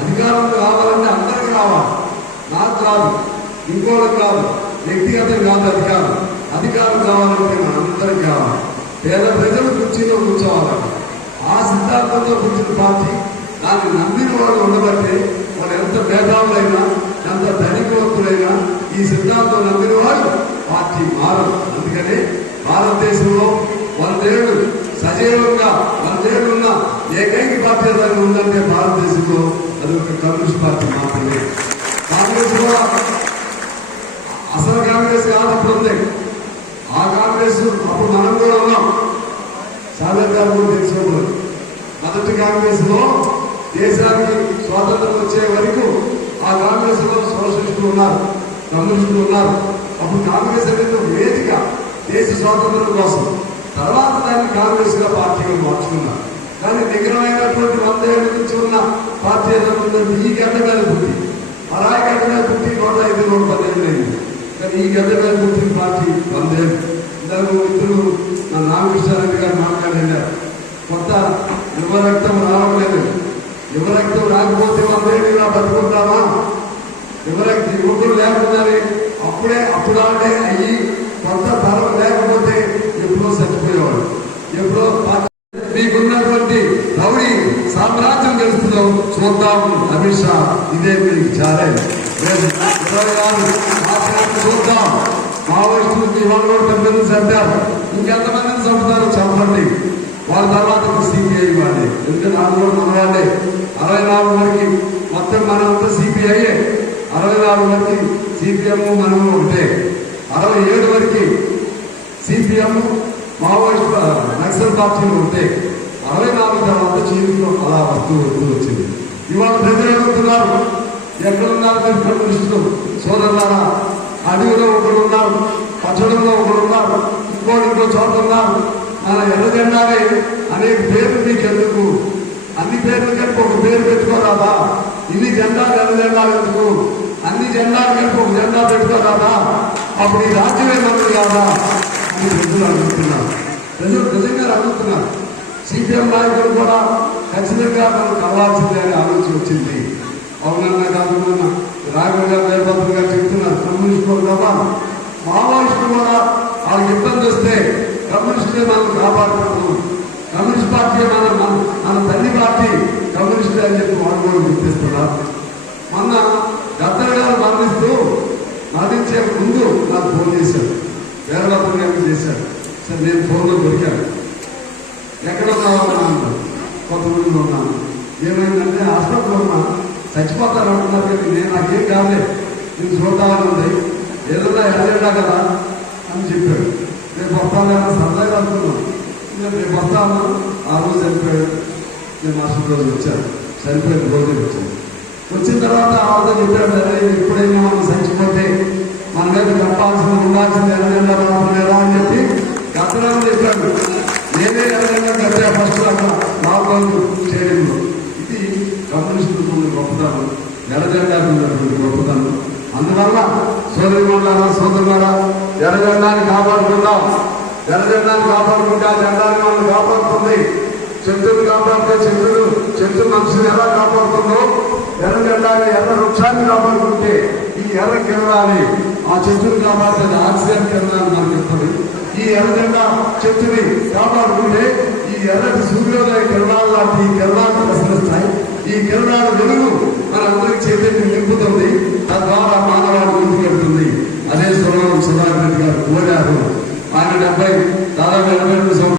అధికారం కావాలంటే అందరికి కావాలి, నాకు కాదు, ఇంకోళ్ళకి కాదు, వ్యక్తిగతం కాదు. అధికారం కావాలంటే మనందరికి కావాలి. పేద ప్రజలు కుర్చీలో కూర్చోవాలని ఆ సిద్ధాంతంతో కూర్చున్న పార్టీ, దాన్ని నమ్మిన వాళ్ళు ఉండబట్టే వాళ్ళు ఎంత మేధావులైనా, ఎంత ధనికవంతులైనా ఈ సిద్ధాంతం నమ్మిన వాళ్ళు పార్టీ మారదు. అందుకనే భారతదేశంలో 100 ఏళ్ళు సజీవంగా 100 ఏళ్ళు ఉన్న ఏకైక పార్టీ ఏదైనా ఉందంటే భారతదేశంలో అది ఒక కమ్యూనిస్ట్ పార్టీ మాత్రమే. కాంగ్రెస్ కూడా అసలు కాంగ్రెస్ కాదప్పుడు ఉంది. ఆ కాంగ్రెస్ అప్పుడు మనం కూడా ఉన్నాం. సాగర్ గారు కూడా తెలుసుకోవాలి. మొదటి కాంగ్రెస్ లో దేశానికి స్వాతంత్రం వచ్చే వరకు ఆ కాంగ్రెస్ లో సోషలిస్టులు ఉన్నారు. కమ్యూనిస్టులు ఉన్నారు. అప్పుడు కాంగ్రెస్ అనేది ఒక వేదిక దేశ స్వాతంత్రం కోసం. తర్వాత దాన్ని కాంగ్రెస్ గా పార్టీగా మార్చుకున్నారు. కానీ నిగ్రహమైనటువంటి 100 ఏళ్ళ నుంచి ఉన్న పార్టీ ఏదైనా ఈ గడ్డ మీద పుట్టి అలాగే గడ్డ మీద పుట్టి 105, 110 అయింది. కానీ ఈ గడ్డ మీద పుట్టిన పార్టీ 100 ఏళ్ళు. ఇందాక మిత్రులు నా నాగకృష్ణారెడ్డి గారు మాట్లాడారు, కొత్త యువరక్తం రావట్లేదు. యువరక్తం రాకపోతే 100 ఏళ్ళు ఇలా బతుకుంటామా? యువకులు లేకుండానే అప్పుడు అయ్యి కొత్త తరం లేకపోతే ఎప్పుడో చచ్చిపోయేవాడు. ఎప్పుడో మీకున్నటువంటి రౌడీ సామ్రాజ్యం గెలుస్తుందో చూద్దాం. అమిత్ షా ఇదే మీకు ఛాలెంజ్. 26 చూద్దాం. మావోయిస్టులకి ఇవాళ కూడా 10 మంది చంపారు. ఇంకెంతమందిని చంపుతారు చంపండి. వాళ్ళ తర్వాత సిపిఐ వాళ్ళే. ఎందుకంటే అందులో మన వాళ్ళే 64 వరకు మొత్తం మనంతా సిపిఐ, 64 వరకు సిపిఎం మనము ఉంటే 67 వరకు సిపిఎం మావోయిస్ట్ నక్సల్ పార్టీలు ఉంటే 64 తర్వాత జీవితం అలా వస్తూ వచ్చింది. ఇవాళ ప్రజలు అడుగుతున్నారు, ఎక్కడున్నారు మీరు కమ్యూనిస్టులు సోదరులారా? అడవిలో ఒకడు ఉన్నారు, పచ్చడంలో ఒకడు ఉన్నారు, ఇంకో చోట ఉన్నారు. మన ఎర్ర జెండానే అనేక పేర్లు మీకెందుకు? అన్ని పేర్లు కలిపి ఒక పేరు పెట్టుకోరాదా? ఇన్ని జెండాలు ఎర్ర జెండాలు ఎందుకు? అన్ని జెండాలు కలిపి ఒక జెండా పెట్టుకోరాదా? అప్పుడు ఈ రాజ్యమే మంత్రి కాదా అని ప్రజలు అడుగుతున్నారు. ప్రజలు నిజంగా అడుగుతున్నారు. సిపిఎం నాయకులు కూడా ఖచ్చితంగా మనం కలవాల్సిందే అని ఆలోచన వచ్చింది. అవునన్నా కాకుండా రాఘవ గారు జయభద్ర గారు చెప్తున్నారు, కమ్యూనిస్టులు కదా మావోయిస్టులు కూడా వాళ్ళకి ఇబ్బంది వస్తే కమ్యూనిస్టులే మనం కాపాడుతున్నాం, కమ్యూనిస్ట్ పార్టీ మన తల్లి పార్టీ కమ్యూనిస్టులే అని చెప్పి వాళ్ళు కూడా గుర్తిస్తున్నారు. మొన్న గద్దర్ గారు మరణించే ముందు నాకు ఫోన్ చేశారు, వీరభద్ర గారికి చేశారు. సరే నేను ఫోన్లో దొరికాను. ఎక్కడ ఉన్నాను? కొంతమంది ఉన్నాను. ఏమైందంటే హాస్పిటల్లో ఉన్నా, చచ్చిపోతారు అంటున్నారు. కానీ నేను నాకేం కాలేదు, నేను చూద్దామని ఉంది, ఏదన్నా ఎజెండా కదా అని చెప్పాడు. రేపు వస్తాను సరదాగా అనుకున్నాను. నేను రేపు వస్తాను. ఆ రోజు చనిపోయాడు. నేను హాస్పిటల్ రోజు వచ్చాను, చనిపోయిన రోజు వచ్చాను. వచ్చిన తర్వాత ఆ రోజు చెప్పాడు, అదే ఎప్పుడైనా మనం చచ్చిపోతే మన మీద చెప్పాల్సింది ఉండాల్సింది ఎజెండా లేదా అని చెప్పి గతంలో చెప్పాడు. నేనే ఎజెండా కట్టా ఫస్ట్ అక్కడ లాక్డౌన్ చేయడంలో. ఇది కమ్యూనిస్టులకు ఉన్న గొప్పతనం, ఎర్రజెండాకు ఉన్నటువంటి గొప్పతనం. అందువల్ల సోదరులారా ఎర్రజెండాన్ని కాపాడుకుందాం. ఎర్రజెండాన్ని కాపాడుకుంటే ఆ జెండాన్ని మనం కాపాడుతుంది. చెట్టును కాపాడితే చెట్టు మనుషులు ఎలా కాపాడుతుందో ఎర్రజెండాన్ని, ఎర్ర వృక్షాన్ని కాపాడుకుంటే ఈ ఎర్ర కిరణాన్ని, ఆ చెట్టును కాపాడితే ఆక్సిజన్ కిరణాన్ని మనకి ఇస్తుంది. ఈ ఎర్రజెండా చెట్టుని కాపాడుకుంటే ఈ ఎర్రటి సూర్యోదయ కిరణాలు లాంటి ఈ కిరణాలు ప్రసరిస్తాయి. ఈ కిరణాల వెలుగు మనందరికి చైతన్యం నింపుతుంది. తద్వారా మానవాళి ముందుకెళ్తుంది. అదే సురవరం సుధాకర్ రెడ్డి గారు కోరారు. ఆయన దాదాపు 82 సంవత్సరాలు.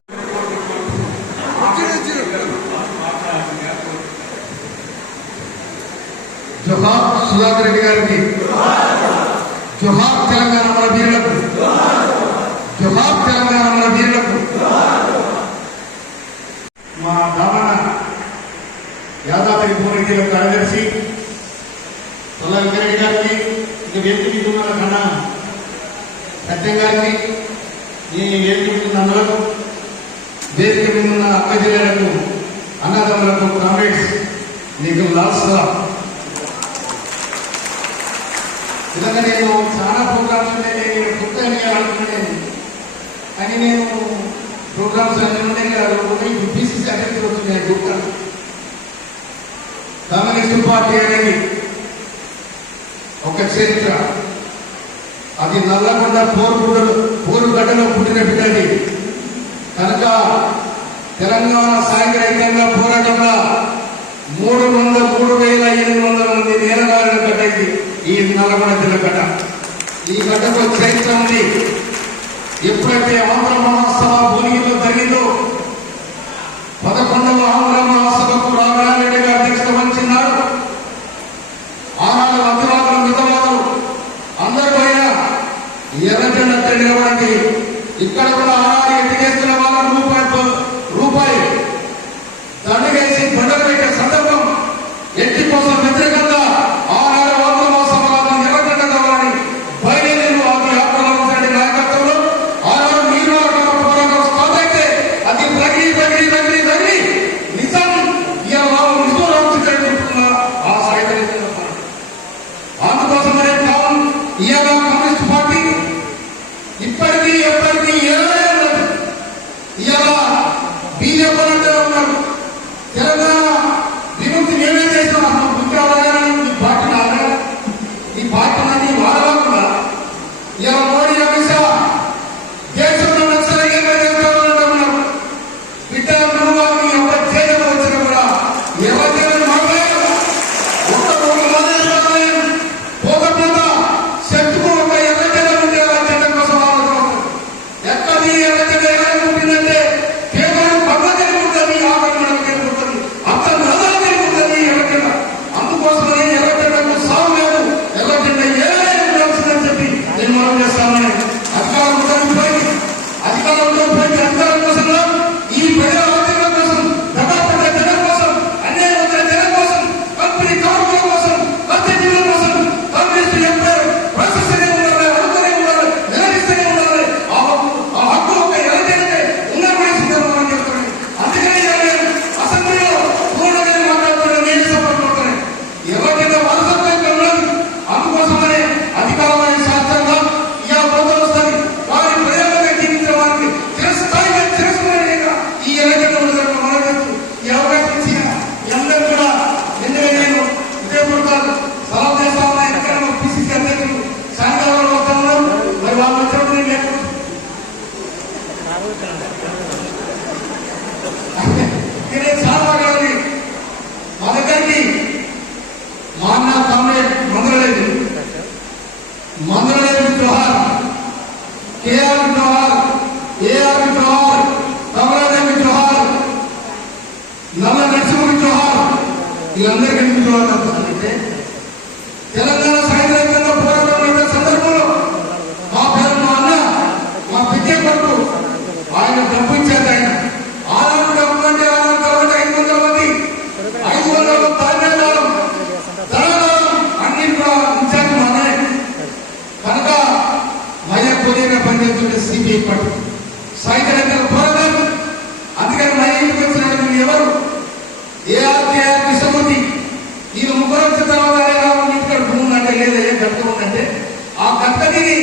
జోహార్ సుధాకర్ రెడ్డి గారికి, జోహార్ తెలంగాణ మన వీరులకు, జోహార్ తెలంగాణ మన వీరులకు. మా దామన యాదాద్రి భువనగిరిలో కార్యదర్శి తొల్ల వెంకరెడ్డి గారికి, ఇక వేదిక మీద ఉన్న కన్నా సత్యం గారికి, ఈ వేదిక మీద ఉన్న అన్నలకు, వేదిక మీద ఉన్న అక్క జిల్లాలకు, అన్నదమ్ములకు, కామ్రేడ్స్, నీకు లాస్ట్ నిజంగా నేను చాలా ప్రోగ్రామ్స్ ఉన్నాయి. నేను పుస్తకం అనుకున్నాను, కానీ నేను ప్రోగ్రామ్స్ అన్నీ ఉన్నాయి కదా. పిసిసి అధ్యక్షులు వచ్చినాయి. గుప్తా కమ్యూనిస్టు పార్టీ అనేది ఒక చరిత్ర. అది నల్లగొండ పోరుగడ్డలో పుట్టిన బిడ్డది కనుక తెలంగాణ సాంఘికంగా పోరాటంలో 3,800 మంది నేరగారుల గడ్డ ఇది. ఈ నల్లగొండ జిల్లా గడ్డ, ఈ గడ్డకు చరిత్ర ఉంది. ఎప్పుడైతే ఆంధ్ర మహాసభ భువనగిరిలో జరిగిందో 11వ ఆంధ్ర మహాసభకు రామనారాయణ గారు అధ్యక్షత వహించినారు. ఆనాడు అతివాదులు, మితవాదులు అందరి పైన ఎర్రజెండా నిలబడింది. ఇక్కడ కూడా ఆనాడు ఎత్తికేస్తున్న వాళ్ళ రూపాయి దండగేసి దండలు పెట్టే సందర్భం ఎట్టి కోసం వ్యతిరేకంగా ఆనాడు ఆంధ్ర మహాసభ ఎర్రజెండా కావాలని ఇవాళ కమ్యూనిస్ట్ పార్టీ ఇప్పటికీ ఎప్పటికీ ఏదైనా ఉండదు. ఇవాళ బీజేపీ అంటే ఉన్నారు. తెలంగాణ విముక్తి మేమే చేసినాం అసలు ముఖ్యమైన ఈ పార్టీ రాగా ఈ పార్టీలన్నీ వాడకుండా ఇవాళ మోడీ అమిత్ షా దేశంలో నచ్చని ఏమైనా ఉన్నారు. బిడ్డ నువ్వు ఎవరి చేయడం వచ్చినా కూడా ఎవరికైనా మాట్లాడారు ఒక్క పోకపోతా శక్తికు ఒక ఎర్రజెండ ఉండే ఎర్రజెండ కోసం ఆలోచన. ఎక్కడి ఎర్రజెండ ఎలా ఉంటుందంటే కేవలం పర్వతని ఉంటుంది, ఆపై మనకి ఉంటుంది, అసలు నదాన్ని ఉంటుంది ఎర్రజెండ. అందుకోసమని ఎర్రజెండకు సాగు లేదు. ఎర్రజెండ ఏదైనా ఉండాల్సిందని చెప్పి నేను మనం చేస్తామని అధికారంతో పోయింది. అధికారం కోసం ఈ ప్రజల ఆచరణ కోసం, దగాపడ్డ జనం కోసం, అన్యాయం వచ్చిన జనం కోసం, కంపెనీ కార్మికుల కోసం, అతిథుల కోసం కమ్యూనిస్టు ఎంపైర్ ప్రశ్నిస్తూనే ఉండాలి, అడుగుతూనే ఉండాలి, నిలదీస్తూనే ఉండాలి. ఆ హక్కు ఒక ఎలాగైతే ఉన్నప్పుడు సందర్భంగా చెప్తున్నాయి. అందుకని అసెంబ్లీలో పూర్ణంగా మాట్లాడుతున్నాను, నేను సపోర్ట్ అవుతున్నాను. ఎవరికైనా వారసత్వం ఇక్కడ ఉన్నది. అందుకోసమనే అధికారమైన శాస్త్రంగా ఇలా పొందలు వస్తుంది. వారి ప్రజలుగా జీవించిన వారికి చిరస్థాయిగా చిరస్మరణీయంగా ఈ ఎలాగైతే ఉండదు మనం ఈ అవకాశం ఇచ్చిన అందరూ కూడా ఎందుకంటే నేను ఉదయపూర్వకాలు సలహా చేస్తా ఉన్నా. ఎందుకంటే పిసిసి అధ్యక్షులు సాయంకాలంలో వస్తా ఉన్నారు. మరి వాళ్ళు వచ్చినప్పుడు నేను లేకపోతే చాలా బాగా మా దగ్గరికి మా అన్న కామ్రేడ్ మందరలేదు జోహార్, కేఆర్ జోహార్, ఏఆర్ జోహార్, కమలాదేవి జోహార్, నల్ల నరసింహ జోహార్, వీళ్ళందరికీ జోహార్ అంటే తెలంగాణ సాయుధంగా పోరాటం అయిన సందర్భంలో మా అన్న మా పిచ్చే కొడుకు ఆయన డబ్బు ఇచ్చేది. ఆయన ఆనాడు డబ్బు అంటే ఆనాడు కాబట్టి 500 మంది 500 ధాన్యాలు ధనాలు అన్ని కూడా ఇచ్చారు మా అన్నయ్య. కనుక మయ కొద్దిగా పనిచేస్తుంటే సిపిఐ పార్టీ సాయుధ పోరాటం. అందుకని మయ ఇంటికి వచ్చిన ఎవరు ఏఆర్ కృష్ణమూర్తి ఈ ముగ్గురు వచ్చిన తర్వాత ఇంటికాడ భూమి అంటే లేదా ఏ గట్టు ఉందంటే ఆ గట్టని